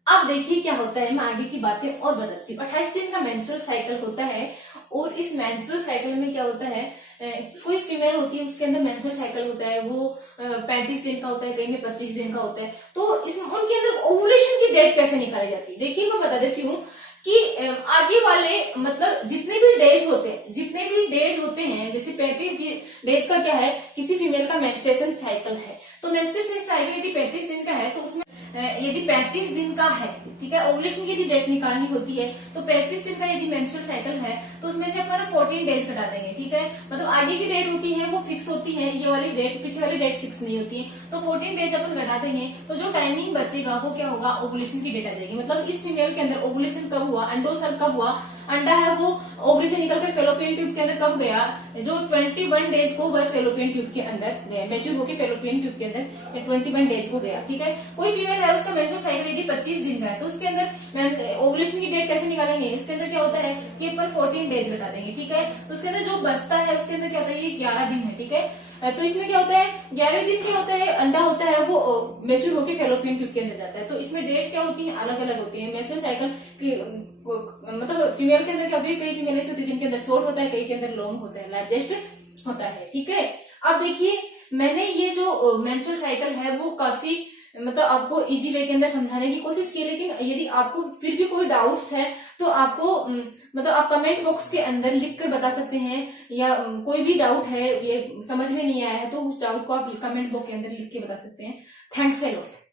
अब देखिए क्या होता है, मैं आगे की बातें और बताती हूँ। 28 दिन का मेंस्ट्रुअल साइकिल होता है और इस मेंस्ट्रुअल साइकिल में क्या होता है, कोई फीमेल होती है उसके अंदर मेंस्ट्रुअल साइकिल होता है वो 35 दिन का होता है, कहीं में 25 दिन का होता है। तो इसमें उनके अंदर ओवुलेशन की डेट कैसे निकाली जाती है, देखिए मैं बता देती हूँ कि आगे वाले मतलब जितने भी डेज होते हैं जैसे 35 डेज का क्या है, किसी फीमेल का मेंस्ट्रुएशन साइकिल है, तो मेंस्ट्रुएशन साइकिल यदि 35 दिन का है तो उसमें यदि 35 दिन का है, ठीक है, ओवुलेशन की यदि डेट निकालनी होती है तो 35 दिन का यदि मेंस्ट्रुअल साइकिल है तो उसमें से अपन 14 डेज घटा देंगे, ठीक है। मतलब आगे की डेट होती है वो फिक्स होती है, ये वाली डेट पीछे वाली डेट फिक्स नहीं होती है, तो 14 डेज अपन घटा देंगे तो जो टाइमिंग बचेगा वो क्या होगा, ओवुलेशन की डेट आ जाएगी। मतलब इस फीमेल के अंदर ओवुलेशन कब हुआ, अंडोत्सर्ग कब हुआ, अंडा है वो ओवरी से निकलकर फेलोपियन ट्यूब के अंदर कब गया, जो 21 डेज को वह फेलोपियन ट्यूब के अंदर गया, मैच्योर होकर फेलोपियन ट्यूब के अंदर 21 डेज को गया, ठीक है। कोई फीमेल है उसका मेंस्ट्रुअल साइकिल यदि 25 दिन का है तो उसके अंदर ओवुलेशन की डेट कैसे निकालेंगे, उसके अंदर क्या होता है कि पर 14 डेज घटा देंगे, ठीक है। तो उसके अंदर जो बचता है उसके अंदर क्या होता है, ये 11 दिन है, ठीक है। तो इसमें क्या होता है, 11वें दिन क्या होता है, अंडा होता है वो मैच्योर होकर फेलोपियन ट्यूब के अंदर जाता है। तो इसमें डेट क्या होती है, अलग अलग होती है। मेंस्ट्रुअल साइकिल मतलब फीमेल के अंदर क्या होती है, कई फीमेल ऐसी होती है जिनके अंदर शॉर्ट होता है, कई के अंदर लॉन्ग होता है, लार्जेस्ट होता है, ठीक है। अब देखिए मैंने ये जो मेंस्ट्रुअल साइकिल है वो काफी मतलब आपको इजी वे के अंदर समझाने की कोशिश की, लेकिन यदि आपको फिर भी कोई डाउट्स है तो आपको मतलब आप कमेंट बॉक्स के अंदर लिख कर बता सकते हैं, या कोई भी डाउट है ये समझ में नहीं आया है तो उस डाउट को आप कमेंट बॉक्स के अंदर लिख के बता सकते हैं। Thanks a lot.